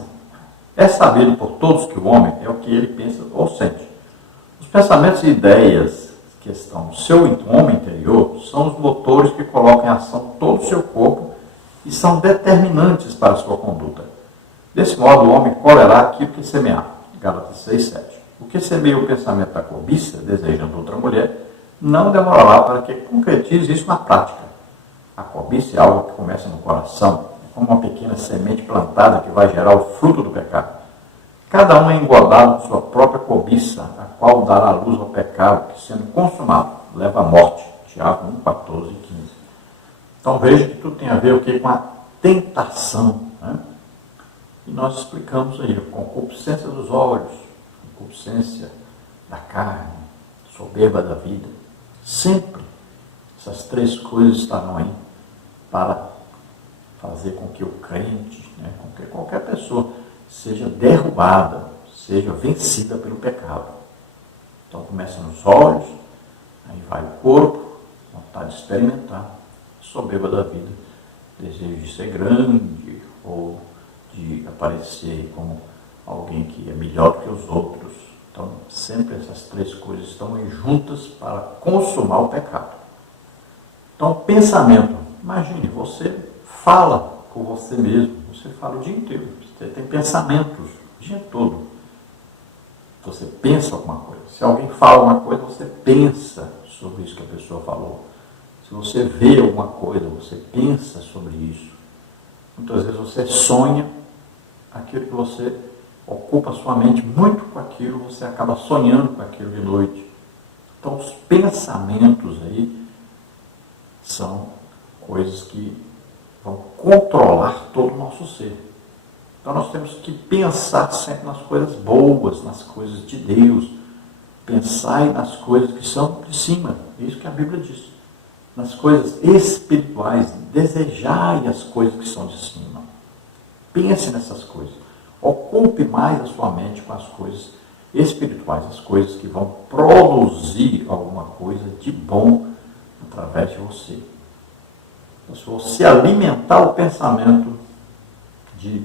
É sabido por todos que o homem é o que ele pensa ou sente. Os pensamentos e ideias que estão no seu homem interior são os motores que colocam em ação todo o seu corpo e são determinantes para a sua conduta. Desse modo, o homem colherá aquilo que semear. Gálatas 6, 7. O que semeia o pensamento da cobiça, desejando outra mulher, não demorará para que concretize isso na prática. A cobiça é algo que começa no coração, é como uma pequena semente plantada que vai gerar o fruto do pecado. Cada um é engodado por sua própria cobiça, a qual dará luz ao pecado, que sendo consumado, leva à morte. Tiago 1, 14 e 15. Então veja que tudo tem a ver o quê? Com a tentação, né? E nós explicamos aí, a concupiscência dos olhos, concupiscência da carne, soberba da vida. Sempre essas três coisas estarão aí para fazer com que o crente, né, com que qualquer pessoa seja derrubada, seja vencida pelo pecado. Então começa nos olhos, aí vai o corpo, vontade de experimentar, soberba da vida, desejo de ser grande ou de aparecer como alguém que é melhor do que os outros. Então sempre essas três coisas estão aí juntas para consumar o pecado. Então pensamento, imagine, você fala com você mesmo, você fala o dia inteiro, você tem pensamentos o dia todo. Você pensa alguma coisa. Se alguém fala alguma coisa, você pensa sobre isso que a pessoa falou. Se você vê alguma coisa, você pensa sobre isso. Muitas vezes você sonha aquilo que você ocupa a sua mente muito com aquilo, você acaba sonhando com aquilo de noite. Então os pensamentos aí são coisas que vão controlar todo o nosso ser. Então nós temos que pensar sempre nas coisas boas, nas coisas de Deus, Pensai nas coisas que são de cima. É isso que a Bíblia diz. Nas coisas espirituais. Desejai as coisas que são de cima. Pense nessas coisas. Ocupe mais a sua mente com as coisas espirituais. As coisas que vão produzir alguma coisa de bom através de você. Então, se você alimentar o pensamento de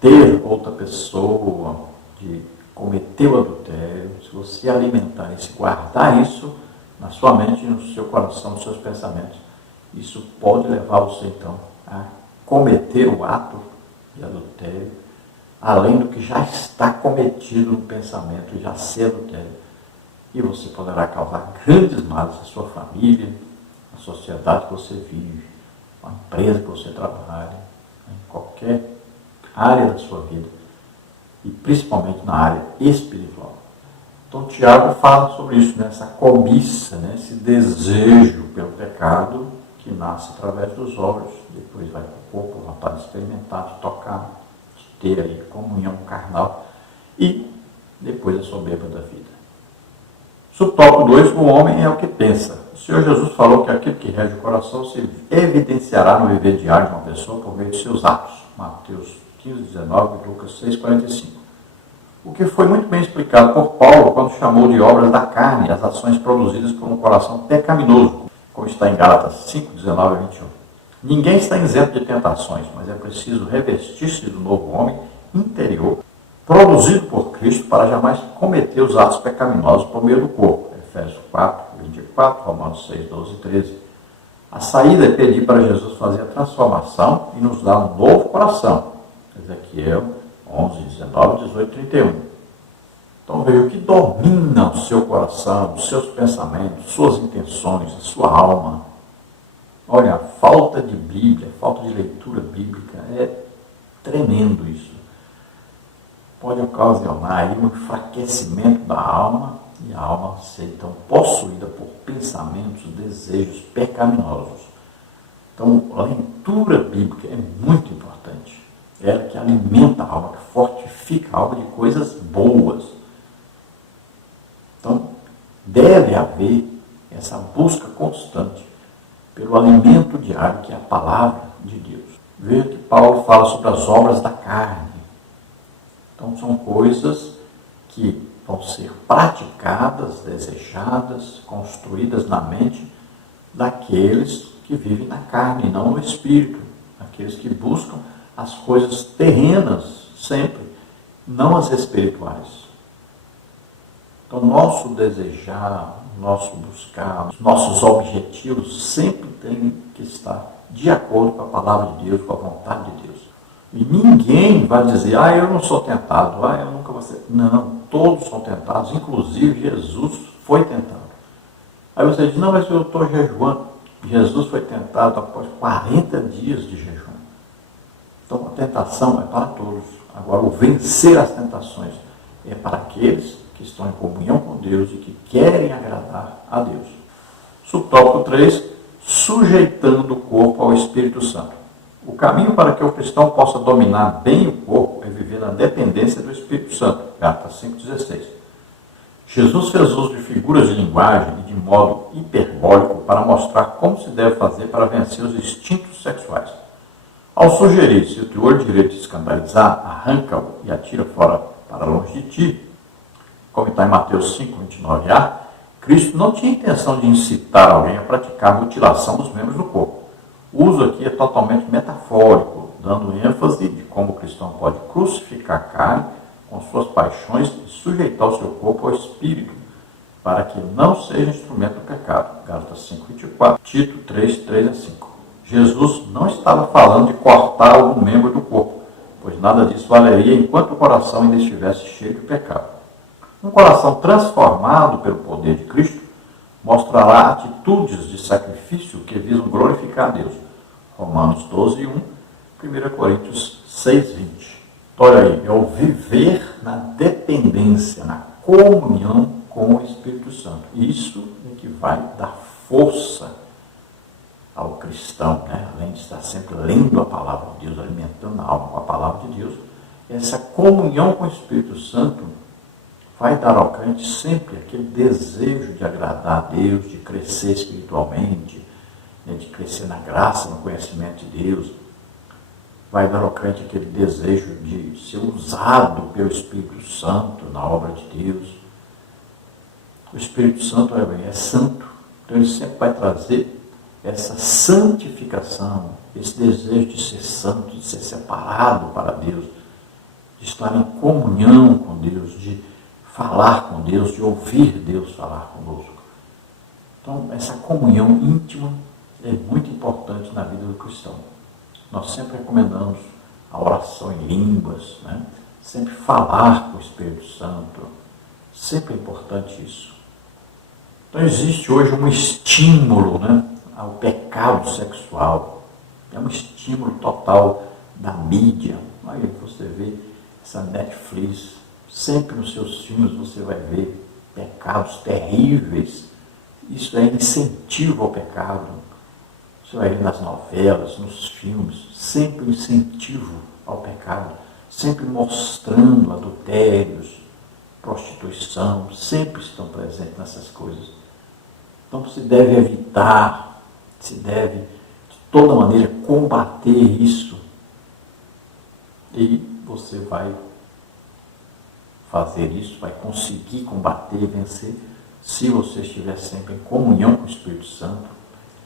ter outra pessoa, de cometer o adultério, se você alimentar isso, guardar isso na sua mente, no seu coração, nos seus pensamentos, isso pode levar você então a cometer o ato de adultério, além do que já está cometido no pensamento, já ser adultério. E você poderá causar grandes males à sua família, à sociedade que você vive, à empresa que você trabalha, em qualquer área da sua vida, e principalmente na área espiritual. Então Tiago fala sobre isso, essa cobiça, esse desejo pelo pecado que nasce através dos olhos, depois vai para o corpo, a vontade de experimentar, de tocar, de ter aí comunhão carnal, e depois a soberba da vida. Subtópico 2, o homem é o que pensa. O Senhor Jesus falou que aquilo que rege o coração se evidenciará no viver diário de uma pessoa por meio de seus atos. Mateus 15, 19 e Lucas 6, 45. O que foi muito bem explicado por Paulo quando chamou de obras da carne as ações produzidas por um coração pecaminoso, como está em Gálatas 5, 19 e 21. Ninguém está isento de tentações, mas é preciso revestir-se do novo homem interior, produzido por Cristo para jamais cometer os atos pecaminosos por meio do corpo. Efésios 4, 24, Romanos 6, 12 e 13. A saída é pedir para Jesus fazer a transformação e nos dar um novo coração. Ezequiel 11, 19, 18 e 31. Então veja o que domina o seu coração, os seus pensamentos, suas intenções, a sua alma. Olha, a falta de Bíblia, a falta de leitura bíblica é tremendo isso. Pode ocasionar aí um enfraquecimento da alma e a alma ser então possuída por pensamentos, desejos pecaminosos. Então a leitura bíblica é muito importante. Ela que alimenta a alma, que fortifica a alma de coisas boas. Então, deve haver essa busca constante pelo alimento diário, que é a palavra de Deus. Veja que Paulo fala sobre as obras da carne. Então, são coisas que vão ser praticadas, desejadas, construídas na mente daqueles que vivem na carne, não no espírito. Aqueles que buscam as coisas terrenas sempre, não as espirituais. Então, nosso desejar, nosso buscar, nossos objetivos sempre têm que estar de acordo com a palavra de Deus, com a vontade de Deus. E ninguém vai dizer, eu não sou tentado, eu nunca vou ser. Não, todos são tentados, inclusive Jesus foi tentado. Aí você diz, não, mas eu estou jejuando. Jesus foi tentado após 40 dias de jejum. Então a tentação é para todos. Agora, o vencer as tentações é para aqueles que estão em comunhão com Deus e que querem agradar a Deus. Subtópico 3, sujeitando o corpo ao Espírito Santo. O caminho para que o cristão possa dominar bem o corpo é viver na dependência do Espírito Santo. Gálatas 5,16. Jesus fez uso de figuras de linguagem e de modo hiperbólico para mostrar como se deve fazer para vencer os instintos sexuais. Ao sugerir, se o teu olho direito te escandalizar, arranca-o e atira fora para longe de ti, como está em Mateus 5, 29a, Cristo não tinha intenção de incitar alguém a praticar a mutilação dos membros do corpo. O uso aqui é totalmente metafórico, dando ênfase de como o cristão pode crucificar a carne com suas paixões e sujeitar o seu corpo ao espírito, para que não seja instrumento do pecado. Gálatas 5, 24, Tito 3, 3 a 5. Jesus não estava falando de cortar algum membro do corpo, pois nada disso valeria enquanto o coração ainda estivesse cheio de pecado. Um coração transformado pelo poder de Cristo mostrará atitudes de sacrifício que visam glorificar a Deus. Romanos 12, 1, 1 Coríntios 6, 20. Então, olha aí, é o viver na dependência, na comunhão com o Espírito Santo. Isso é que vai dar força ao cristão, além de estar sempre lendo a palavra de Deus, alimentando a alma com a palavra de Deus, essa comunhão com o Espírito Santo vai dar ao crente sempre aquele desejo de agradar a Deus, de crescer espiritualmente, né, de crescer na graça, no conhecimento de Deus. Vai dar ao crente aquele desejo de ser usado pelo Espírito Santo na obra de Deus. O Espírito Santo, olha bem, é santo. Então ele sempre vai trazer essa santificação, esse desejo de ser santo, de ser separado para Deus, de estar em comunhão com Deus, de falar com Deus, de ouvir Deus falar conosco. Então, essa comunhão íntima é muito importante na vida do cristão. Nós sempre recomendamos a oração em línguas, né? Sempre falar com o Espírito Santo. Sempre é importante isso. Então, existe hoje um estímulo, né, ao pecado sexual. É um estímulo total da mídia. Aí você vê essa Netflix, sempre nos seus filmes você vai ver pecados terríveis. Isso é incentivo ao pecado. Você vai ver nas novelas, nos filmes, sempre incentivo ao pecado, sempre mostrando adultérios, prostituição, sempre estão presentes nessas coisas. Então se deve evitar, se deve de toda maneira combater isso. E você vai fazer isso, vai conseguir combater e vencer, se você estiver sempre em comunhão com o Espírito Santo,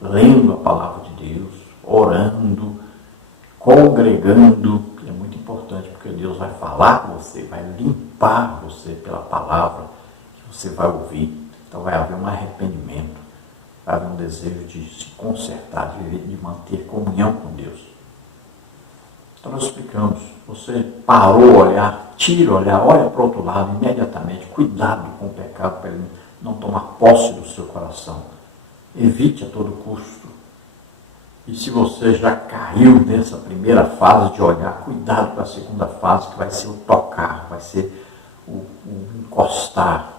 lendo a palavra de Deus, orando, congregando, que é muito importante, porque Deus vai falar com você, vai limpar você pela palavra que você vai ouvir. Então vai haver um arrependimento, vai haver um desejo de se consertar, de manter comunhão com Deus. Então nós explicamos, você parou o olhar, tira o olhar, olha para o outro lado imediatamente, cuidado com o pecado para ele não tomar posse do seu coração. Evite a todo custo. E se você já caiu nessa primeira fase de olhar, cuidado com a segunda fase, que vai ser o tocar, vai ser o encostar.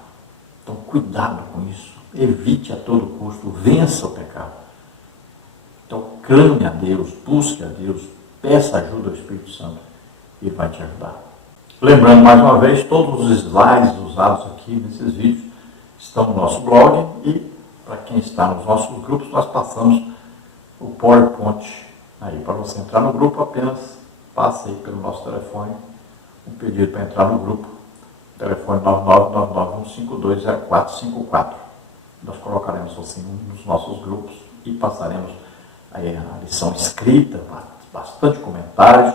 Então cuidado com isso. Evite a todo custo, vença o pecado. Então clame a Deus, busque a Deus, peça ajuda ao Espírito Santo e vai te ajudar. Lembrando mais uma vez, todos os slides usados aqui nesses vídeos estão no nosso blog e para quem está nos nossos grupos, nós passamos o PowerPoint aí. Para você entrar no grupo, apenas passe aí pelo nosso telefone um pedido para entrar no grupo. Telefone 99951520454. Nós colocaremos assim nos nossos grupos e passaremos aí a lição escrita, bastante comentários,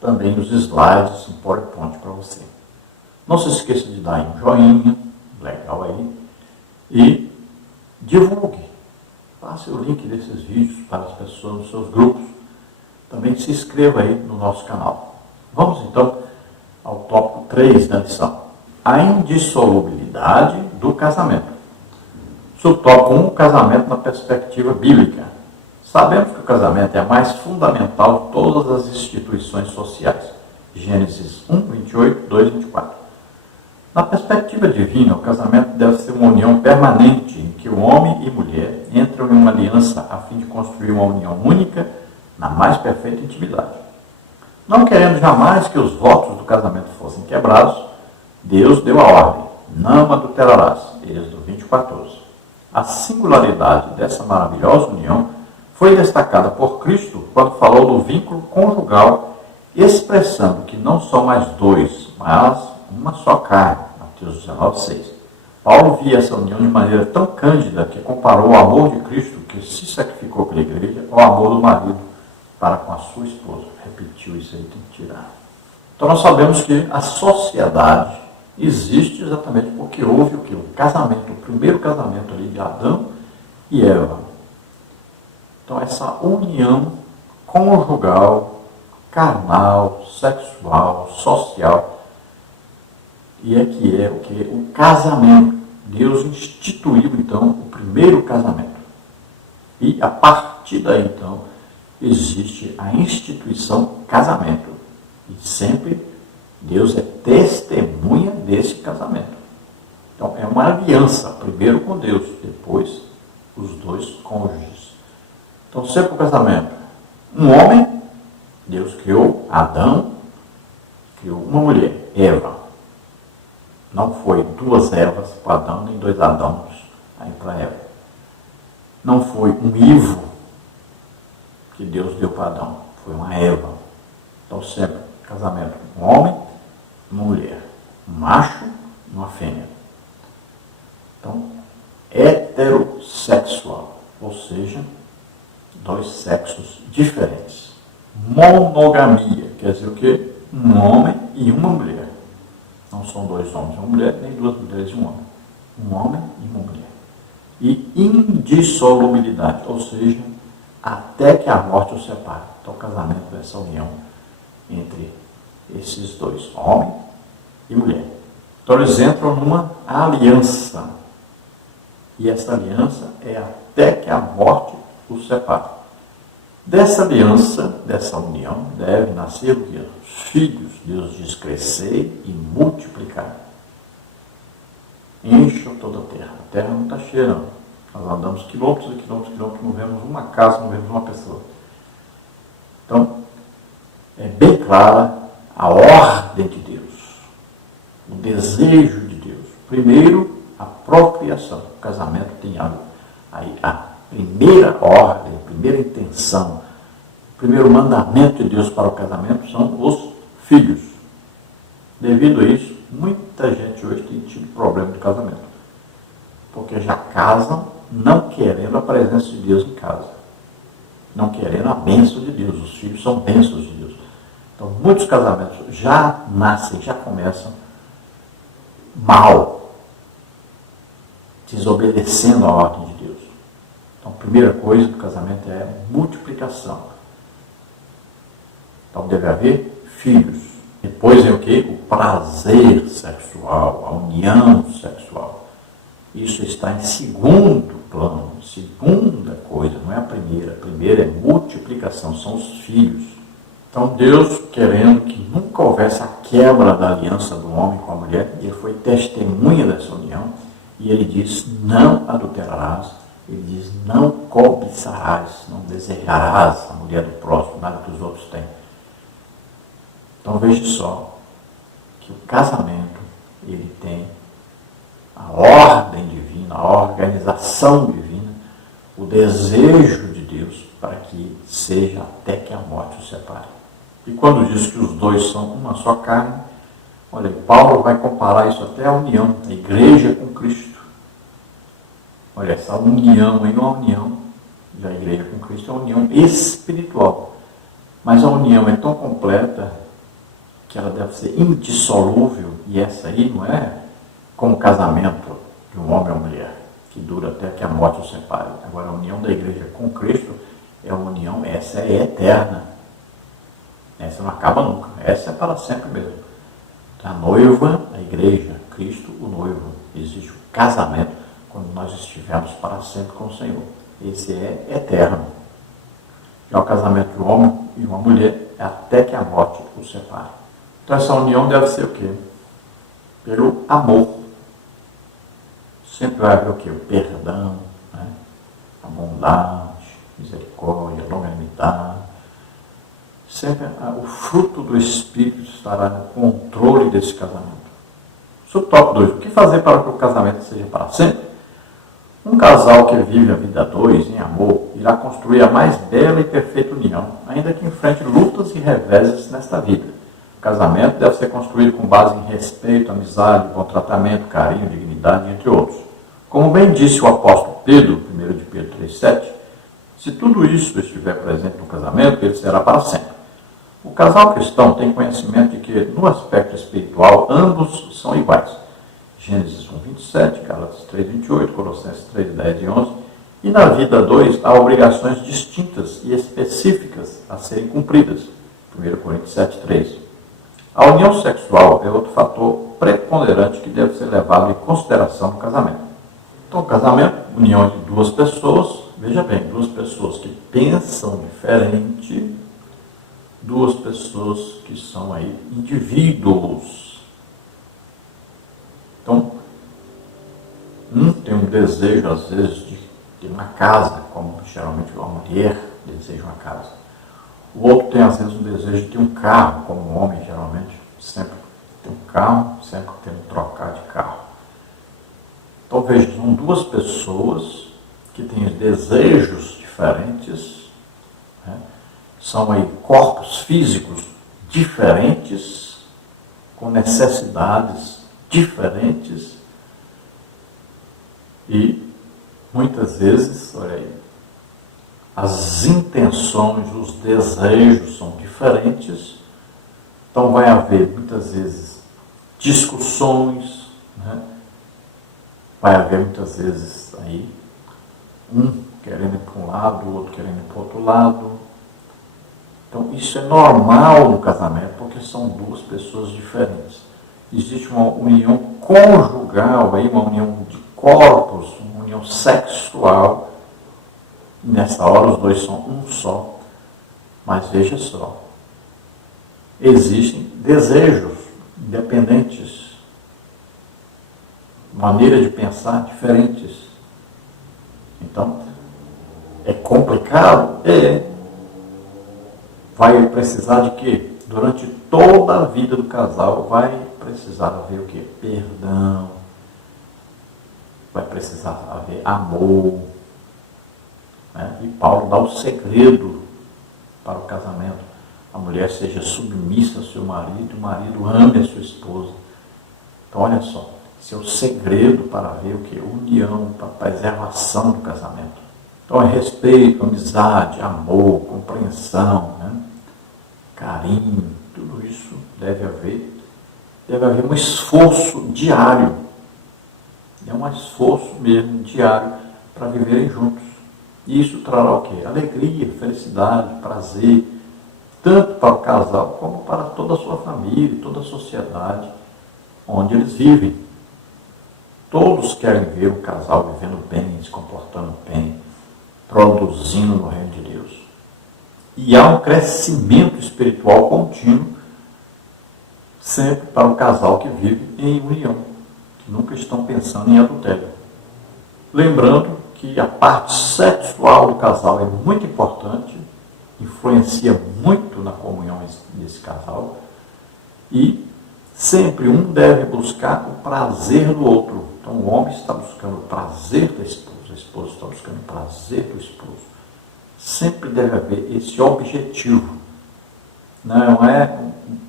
também os slides em PowerPoint para você. Não se esqueça de dar um joinha, legal aí, e divulgue. Passe o link desses vídeos para as pessoas nos seus grupos. Também se inscreva aí no nosso canal. Vamos então ao tópico 3 da lição. A indissolubilidade do casamento. Subtópico 1, casamento na perspectiva bíblica. Sabemos que o casamento é a mais fundamental de todas as instituições sociais. Gênesis 1, 28, 2, 24. Na perspectiva divina, o casamento deve ser uma união permanente em que o homem e mulher entram em uma aliança a fim de construir uma união única na mais perfeita intimidade. Não querendo jamais que os votos do casamento fossem quebrados, Deus deu a ordem: não adulterarás. Êxodo 20:14. A singularidade dessa maravilhosa união foi destacada por Cristo quando falou do vínculo conjugal, expressando que não são mais dois, mas uma só carne. Mateus 19:6. Paulo via essa união de maneira tão cândida que comparou o amor de Cristo, que se sacrificou pela igreja, ao amor do marido para com a sua esposa. Repetiu isso aí, tem que tirar. Então nós sabemos que a sociedade existe exatamente porque houve o que? O casamento, o primeiro casamento ali de Adão e Eva. Então essa união conjugal, carnal, sexual, social, e é que é o que? O casamento. Deus instituiu então o primeiro casamento. E a partir daí então existe a instituição casamento. E sempre Deus é testemunha desse casamento. Então é uma aliança, primeiro com Deus, depois os dois cônjuges. Então sempre o casamento. Um homem, Deus criou Adão, criou uma mulher, Eva. Não foi duas Evas para Adão, nem dois Adãos aí para Eva. Não foi um Ivo que Deus deu para Adão, foi uma Eva. Então sempre, casamento, um homem e uma mulher, um macho e uma fêmea. Então, heterossexual, ou seja, dois sexos diferentes. Monogamia, quer dizer o quê? Um homem e uma mulher. Não são dois homens e uma mulher, nem duas mulheres e um homem. Um homem e uma mulher. E indissolubilidade, ou seja, até que a morte os separe. Então, o casamento é essa união entre esses dois, homem e mulher. Então, eles entram numa aliança. E essa aliança é até que a morte os separe. Dessa aliança, dessa união, deve nascer o quê? Os filhos. Deus diz: crescer e multiplicar. Encham toda a terra. A terra não está cheia, não. Nós andamos quilômetros e quilômetros e quilômetros, não vemos uma casa, não vemos uma pessoa. Então, é bem clara a ordem de Deus, o desejo de Deus. Primeiro, a procriação. O casamento tem a primeira ordem, a primeira intenção, o primeiro mandamento de Deus para o casamento são os filhos. Devido a isso, muita gente hoje tem tido problema de casamento, porque já casam não querendo a presença de Deus em casa, não querendo a bênção de Deus. Os filhos são bênçãos de Deus. Então, muitos casamentos já nascem, já começam mal, desobedecendo a ordem de Deus. Então, a primeira coisa do casamento é multiplicação. Então, deve haver filhos. Depois é o quê? O prazer sexual, a união sexual. Isso está em segundo plano, segunda coisa, não é a primeira. A primeira é multiplicação, são os filhos. Então, Deus, querendo que nunca houvesse a quebra da aliança do homem com a mulher, ele foi testemunha dessa união, e ele diz: não adulterarás. Ele diz: não cobiçarás, não desejarás a mulher do próximo, nada que os outros têm. Então, veja só que o casamento, ele tem a ordem divina, a organização divina, o desejo de Deus para que seja até que a morte os separe. E quando diz que os dois são uma só carne, olha, Paulo vai comparar isso até à união da igreja com Cristo. Olha, essa união aí não é uma união da igreja com Cristo, é uma união espiritual. Mas a união é tão completa que ela deve ser indissolúvel, e essa aí não é como o casamento de um homem e uma mulher, que dura até que a morte os separe. Agora, a união da igreja com Cristo é uma união, essa é eterna. Essa não acaba nunca, essa é para sempre mesmo. A noiva, a igreja, Cristo, o noivo. Existe o casamento quando nós estivermos para sempre com o Senhor. Esse é eterno. Já o casamento de um homem e uma mulher é até que a morte os separe. Então essa união deve ser o quê? Pelo amor. Sempre vai haver o quê? O perdão, né? A bondade, misericórdia, longanimidade. Sempre o fruto do Espírito estará no controle desse casamento. Subtópico 2. O que fazer para que o casamento seja para sempre? Um casal que vive a vida a dois, em amor, irá construir a mais bela e perfeita união, ainda que enfrente lutas e reveses nesta vida. O casamento deve ser construído com base em respeito, amizade, bom tratamento, carinho, dignidade, entre outros. Como bem disse o apóstolo Pedro, 1 de Pedro 3,7, se tudo isso estiver presente no casamento, ele será para sempre. O casal cristão tem conhecimento de que, no aspecto espiritual, ambos são iguais. Gênesis 1:27, Gálatas 3:28, Colossenses 3:10 e 11. E na vida 2 há obrigações distintas e específicas a serem cumpridas. 1 Coríntios 7:3. A união sexual é outro fator preponderante que deve ser levado em consideração no casamento. Então, o casamento, união entre duas pessoas, veja bem, duas pessoas que pensam diferente, duas pessoas que são aí indivíduos. Então, um tem um desejo, às vezes, de ter uma casa, como geralmente uma mulher deseja uma casa. O outro tem, às vezes, um desejo de ter um carro, como um homem, geralmente, sempre tem um carro, sempre tendo que trocar de carro. Então veja, são duas pessoas que têm desejos diferentes, né? São aí corpos físicos diferentes, com necessidades diferentes e muitas vezes, olha aí, as intenções, os desejos são diferentes, então vai haver muitas vezes discussões, né? Vai haver muitas vezes aí um querendo ir para um lado, o outro querendo ir para o outro lado. Então isso é normal no casamento, porque são duas pessoas diferentes. Existe uma união conjugal, aí, uma união de corpos, uma união sexual. Nessa hora os dois são um só. Mas veja só, existem desejos independentes, maneira de pensar diferentes. Então, é complicado? É. Vai precisar de quê? Durante toda a vida do casal, vai precisar haver o quê? Perdão. Vai precisar haver amor. Né? E Paulo dá o segredo para o casamento. A mulher seja submissa ao seu marido, o marido ame a sua esposa. Então, olha só, esse é o segredo para haver o quê? União, para a preservação do casamento. Então, é respeito, amizade, amor, compreensão, né? Carinho, tudo isso deve haver um esforço diário. É um esforço mesmo diário para viverem juntos. E isso trará o quê? Alegria, felicidade, prazer, tanto para o casal como para toda a sua família, toda a sociedade onde eles vivem. Todos querem ver o casal vivendo bem, se comportando bem, produzindo no reino de Deus. E há um crescimento espiritual contínuo sempre para o casal que vive em união, que nunca estão pensando em adultério. Lembrando que a parte sexual do casal é muito importante, influencia muito na comunhão desse casal, e sempre um deve buscar o prazer do outro. Então o homem está buscando o prazer da esposa, a esposa está buscando o prazer do esposo. Sempre deve haver esse objetivo. Não é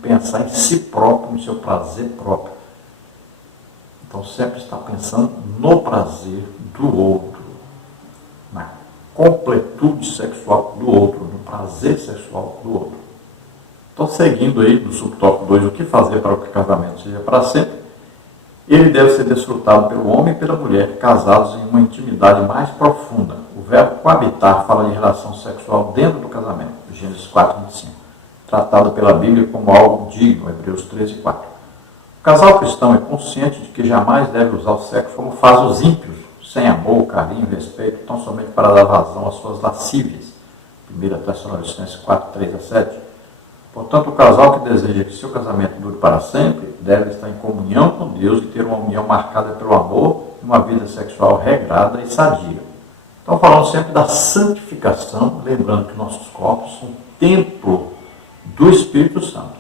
pensar em si próprio, no seu prazer próprio. Então sempre está pensando no prazer do outro, na completude sexual do outro, no prazer sexual do outro. Então, seguindo aí no subtópico 2, o que fazer para que o casamento seja para sempre, ele deve ser desfrutado pelo homem e pela mulher, casados em uma intimidade mais profunda. O verbo coabitar fala de relação sexual dentro do casamento, Gênesis 4, 25, tratado pela Bíblia como algo digno, Hebreus 13, 4. O casal cristão é consciente de que jamais deve usar o sexo como faz os ímpios, sem amor, carinho, respeito, tão somente para dar vazão às suas lascívias, 1 Tessalonicenses 4, 3 a 7. Portanto, o casal que deseja que seu casamento dure para sempre deve estar em comunhão com Deus e ter uma união marcada pelo amor e uma vida sexual regrada e sadia. Então, falando sempre da santificação, lembrando que nossos corpos são templo do Espírito Santo.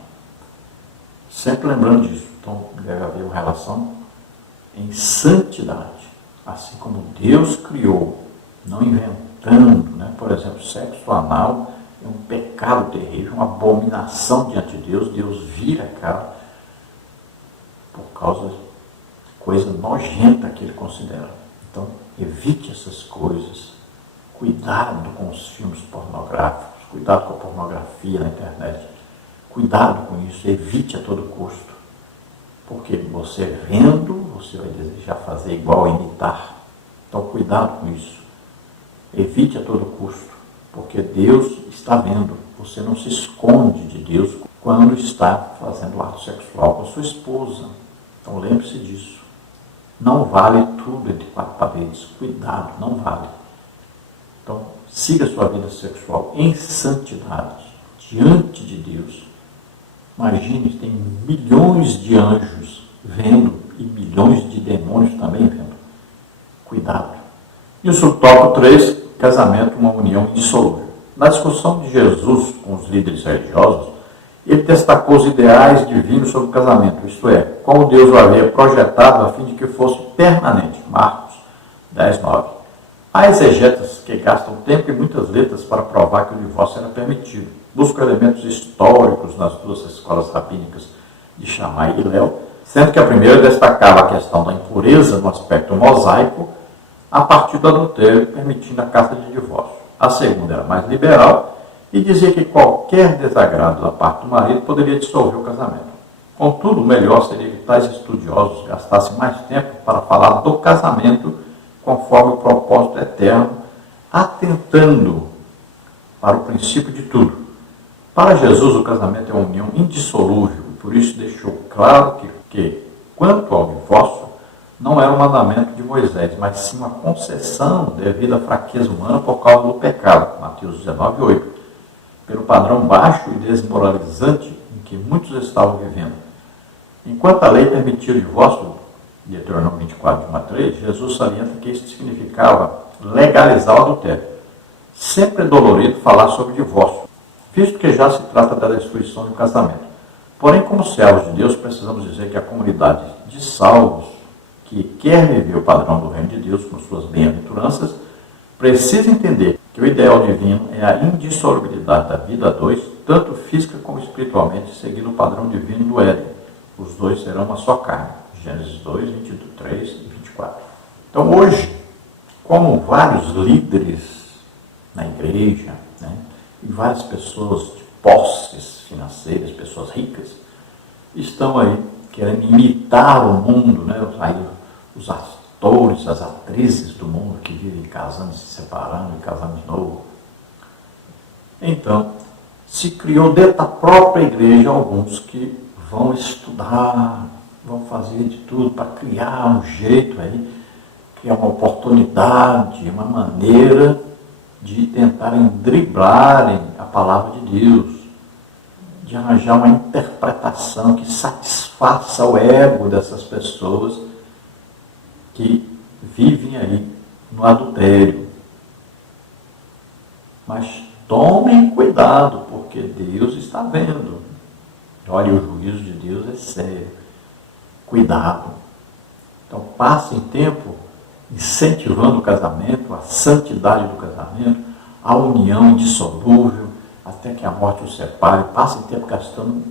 Sempre lembrando disso. Então, deve haver uma relação em santidade, assim como Deus criou, não inventando, né? Por exemplo, sexo anal é um pecado terrível, uma abominação diante de Deus. Deus vira a cara por causa de coisa nojenta que ele considera. Então, evite essas coisas. Cuidado com os filmes pornográficos, cuidado com a pornografia na internet. Cuidado com isso, evite a todo custo. Porque você vendo, você vai desejar fazer igual, imitar. Então, cuidado com isso. Evite a todo custo. Porque Deus está vendo. Você não se esconde de Deus quando está fazendo ato sexual com a sua esposa. Então lembre-se disso. Não vale tudo entre quatro paredes. Cuidado, não vale. Então siga a sua vida sexual em santidade, diante de Deus. Imagine, tem milhões de anjos vendo e milhões de demônios também vendo. Cuidado. E o subtópico 3, casamento, uma união indissolúvel. Na discussão de Jesus com os líderes religiosos, Ele destacou os ideais divinos sobre o casamento, isto é, como Deus o havia projetado a fim de que fosse permanente. Marcos 10:9. Há exegetas que gastam tempo e muitas letras para provar que o divórcio era permitido. Buscam elementos históricos nas duas escolas rabínicas de Shammai e Hillel, sendo que a primeira destacava a questão da impureza no aspecto mosaico, a partir do adultério, permitindo a carta de divórcio. A segunda era mais liberal e dizia que qualquer desagrado da parte do marido poderia dissolver o casamento. Contudo, o melhor seria que tais estudiosos gastassem mais tempo para falar do casamento conforme o propósito eterno, atentando para o princípio de tudo. Para Jesus, o casamento é uma união indissolúvel, e por isso deixou claro que quanto ao divórcio, não era um mandamento de Moisés, mas sim uma concessão devido à fraqueza humana por causa do pecado, Mateus 19:8, pelo padrão baixo e desmoralizante em que muitos estavam vivendo. Enquanto a lei permitia o divórcio, Deuteronômio 24:1-3, Jesus salienta que isso significava legalizar o adultério. Sempre é dolorido falar sobre divórcio, visto que já se trata da destruição do casamento. Porém, como servos de Deus, precisamos dizer que a comunidade de salvos, que quer viver o padrão do reino de Deus com suas bem-aventuranças, precisa entender que o ideal divino é a indissolubilidade da vida a dois, tanto física como espiritualmente, seguindo o padrão divino do Éden. Os dois serão uma só carne. Gênesis 2, 23 e 24. Então, hoje, como vários líderes na igreja, e várias pessoas de posses financeiras, pessoas ricas, estão aí querendo imitar o mundo, os atores, as atrizes do mundo que vivem casando, se separando e casando de novo. Então, se criou dentro da própria igreja alguns que vão estudar, vão fazer de tudo para criar um jeito aí, criar uma oportunidade, uma maneira de tentarem driblarem a palavra de Deus, de arranjar uma interpretação que satisfaça o ego dessas pessoas que vivem aí no adultério. Mas tomem cuidado, porque Deus está vendo. Olha, o juízo de Deus é sério. Cuidado. Então, passem tempo incentivando o casamento, a santidade do casamento, a união indissolúvel, até que a morte os separe. Passem tempo gastando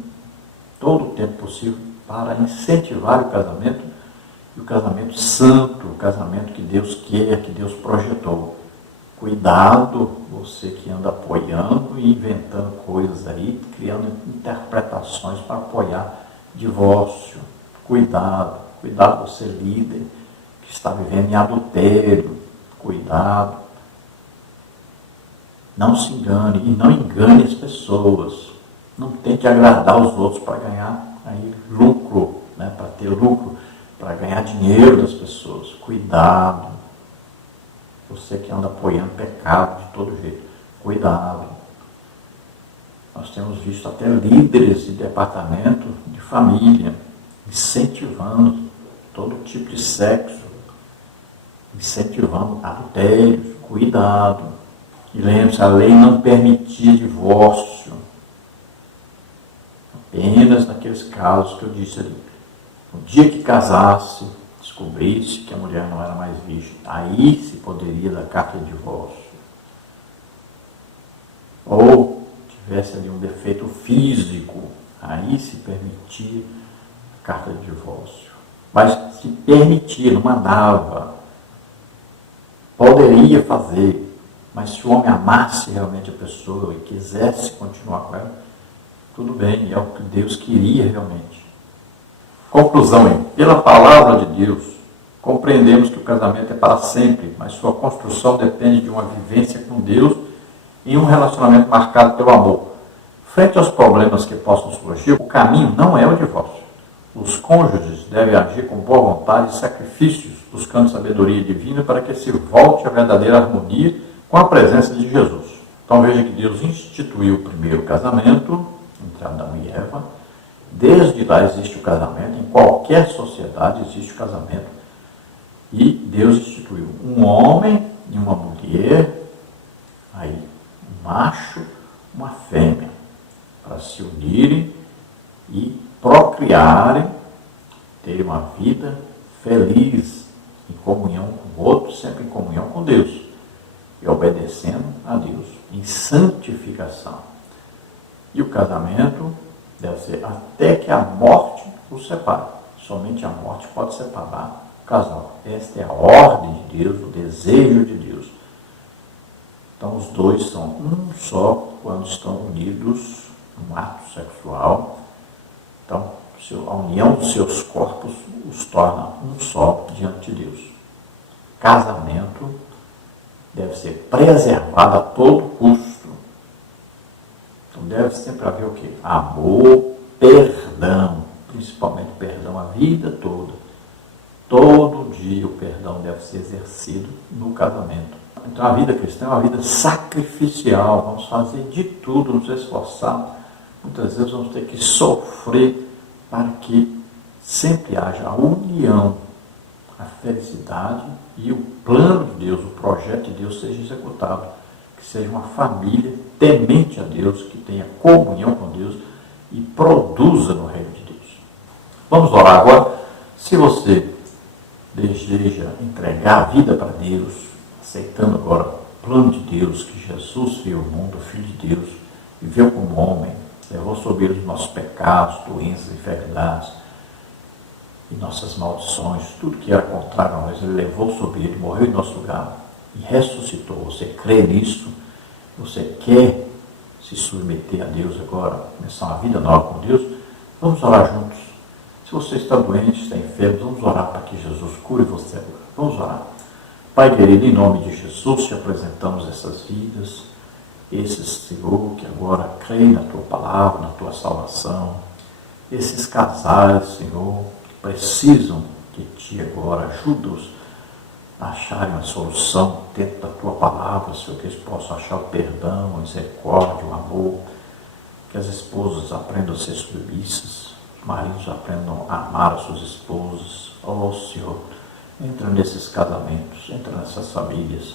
todo o tempo possível para incentivar o casamento, e o casamento santo, o casamento que Deus quer, que Deus projetou. Cuidado, você que anda apoiando e inventando coisas aí, criando interpretações para apoiar divórcio. Cuidado, cuidado você líder que está vivendo em adultério. Cuidado. Não se engane e não engane as pessoas. Não tente agradar os outros para ganhar aí lucro, para ter lucro, para ganhar dinheiro das pessoas. Cuidado. Você que anda apoiando pecado de todo jeito. Cuidado. Nós temos visto até líderes de departamento de família incentivando todo tipo de sexo, incentivando adultério. Cuidado. E lembre-se, a lei não permitia divórcio. Apenas naqueles casos que eu disse ali. No dia que casasse, descobrisse que a mulher não era mais virgem, aí se poderia dar carta de divórcio. Ou tivesse ali um defeito físico, aí se permitia a carta de divórcio. Mas se permitia, não mandava. Poderia fazer. Mas se o homem amasse realmente a pessoa e quisesse continuar com ela, tudo bem, é o que Deus queria realmente. Conclusão, pela palavra de Deus, compreendemos que o casamento é para sempre, mas sua construção depende de uma vivência com Deus e um relacionamento marcado pelo amor. Frente aos problemas que possam surgir, o caminho não é o divórcio. Os cônjuges devem agir com boa vontade e sacrifícios, buscando sabedoria divina para que se volte à verdadeira harmonia com a presença de Jesus. Então veja que Deus instituiu o primeiro casamento entre Adão e Eva. Desde lá existe o casamento, em qualquer sociedade existe o casamento. E Deus instituiu um homem e uma mulher, aí um macho, uma fêmea, para se unirem e procriarem, terem uma vida feliz, em comunhão com o outro, sempre em comunhão com Deus, e obedecendo a Deus, em santificação. E o casamento deve ser até que a morte os separe. Somente a morte pode separar o casal. Esta é a ordem de Deus, o desejo de Deus. Então os dois são um só quando estão unidos num ato sexual. Então a união dos seus corpos os torna um só diante de Deus. Casamento deve ser preservado a todo custo. Então deve sempre haver o quê? Amor, perdão, principalmente perdão a vida toda. Todo dia o perdão deve ser exercido no casamento. Então a vida cristã é uma vida sacrificial, vamos fazer de tudo, nos esforçar. Muitas vezes vamos ter que sofrer para que sempre haja a união, a felicidade e o plano de Deus, o projeto de Deus seja executado. Que seja uma família temente a Deus, que tenha comunhão com Deus e produza no reino de Deus. Vamos orar agora. Se você deseja entregar a vida para Deus, aceitando agora o plano de Deus, que Jesus veio ao mundo, o Filho de Deus, viveu como homem, levou sobre ele os nossos pecados, doenças, enfermidades e nossas maldições, tudo que era contrário a nós, ele levou sobre ele, morreu em nosso lugar e ressuscitou. Você crê nisso? Você quer se submeter a Deus agora, começar uma vida nova com Deus? Vamos orar juntos. Se você está doente, está enfermo, vamos orar para que Jesus cure você agora. Vamos orar. Pai querido, em nome de Jesus, te apresentamos essas vidas, esses, Senhor, que agora creem na Tua palavra, na Tua salvação, esses casais, Senhor, que precisam de Ti agora, ajuda-os a acharem uma solução dentro da Tua palavra, Senhor, que eles possam achar o perdão, a misericórdia, o amor, que as esposas aprendam a ser submissas, os maridos aprendam a amar as suas esposas. Oh, Senhor, entra nesses casamentos, entra nessas famílias.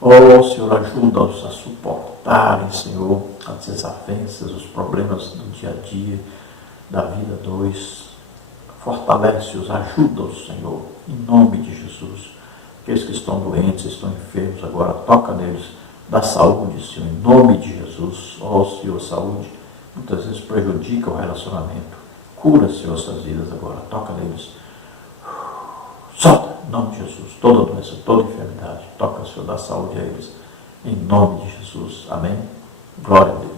Oh, Senhor, ajuda-os a suportarem, Senhor, as desavenças, os problemas do dia a dia, da vida dois. Fortalece-os, ajuda-os, Senhor, em nome de Jesus. Aqueles que estão doentes, estão enfermos agora, toca neles, dá saúde, Senhor, em nome de Jesus. Oh, Senhor, saúde muitas vezes prejudica o relacionamento. Cura, Senhor, essas vidas agora, toca neles. Solta, em nome de Jesus, toda doença, toda enfermidade, toca, Senhor, dá saúde a eles, em nome de Jesus. Amém? Glória a Deus.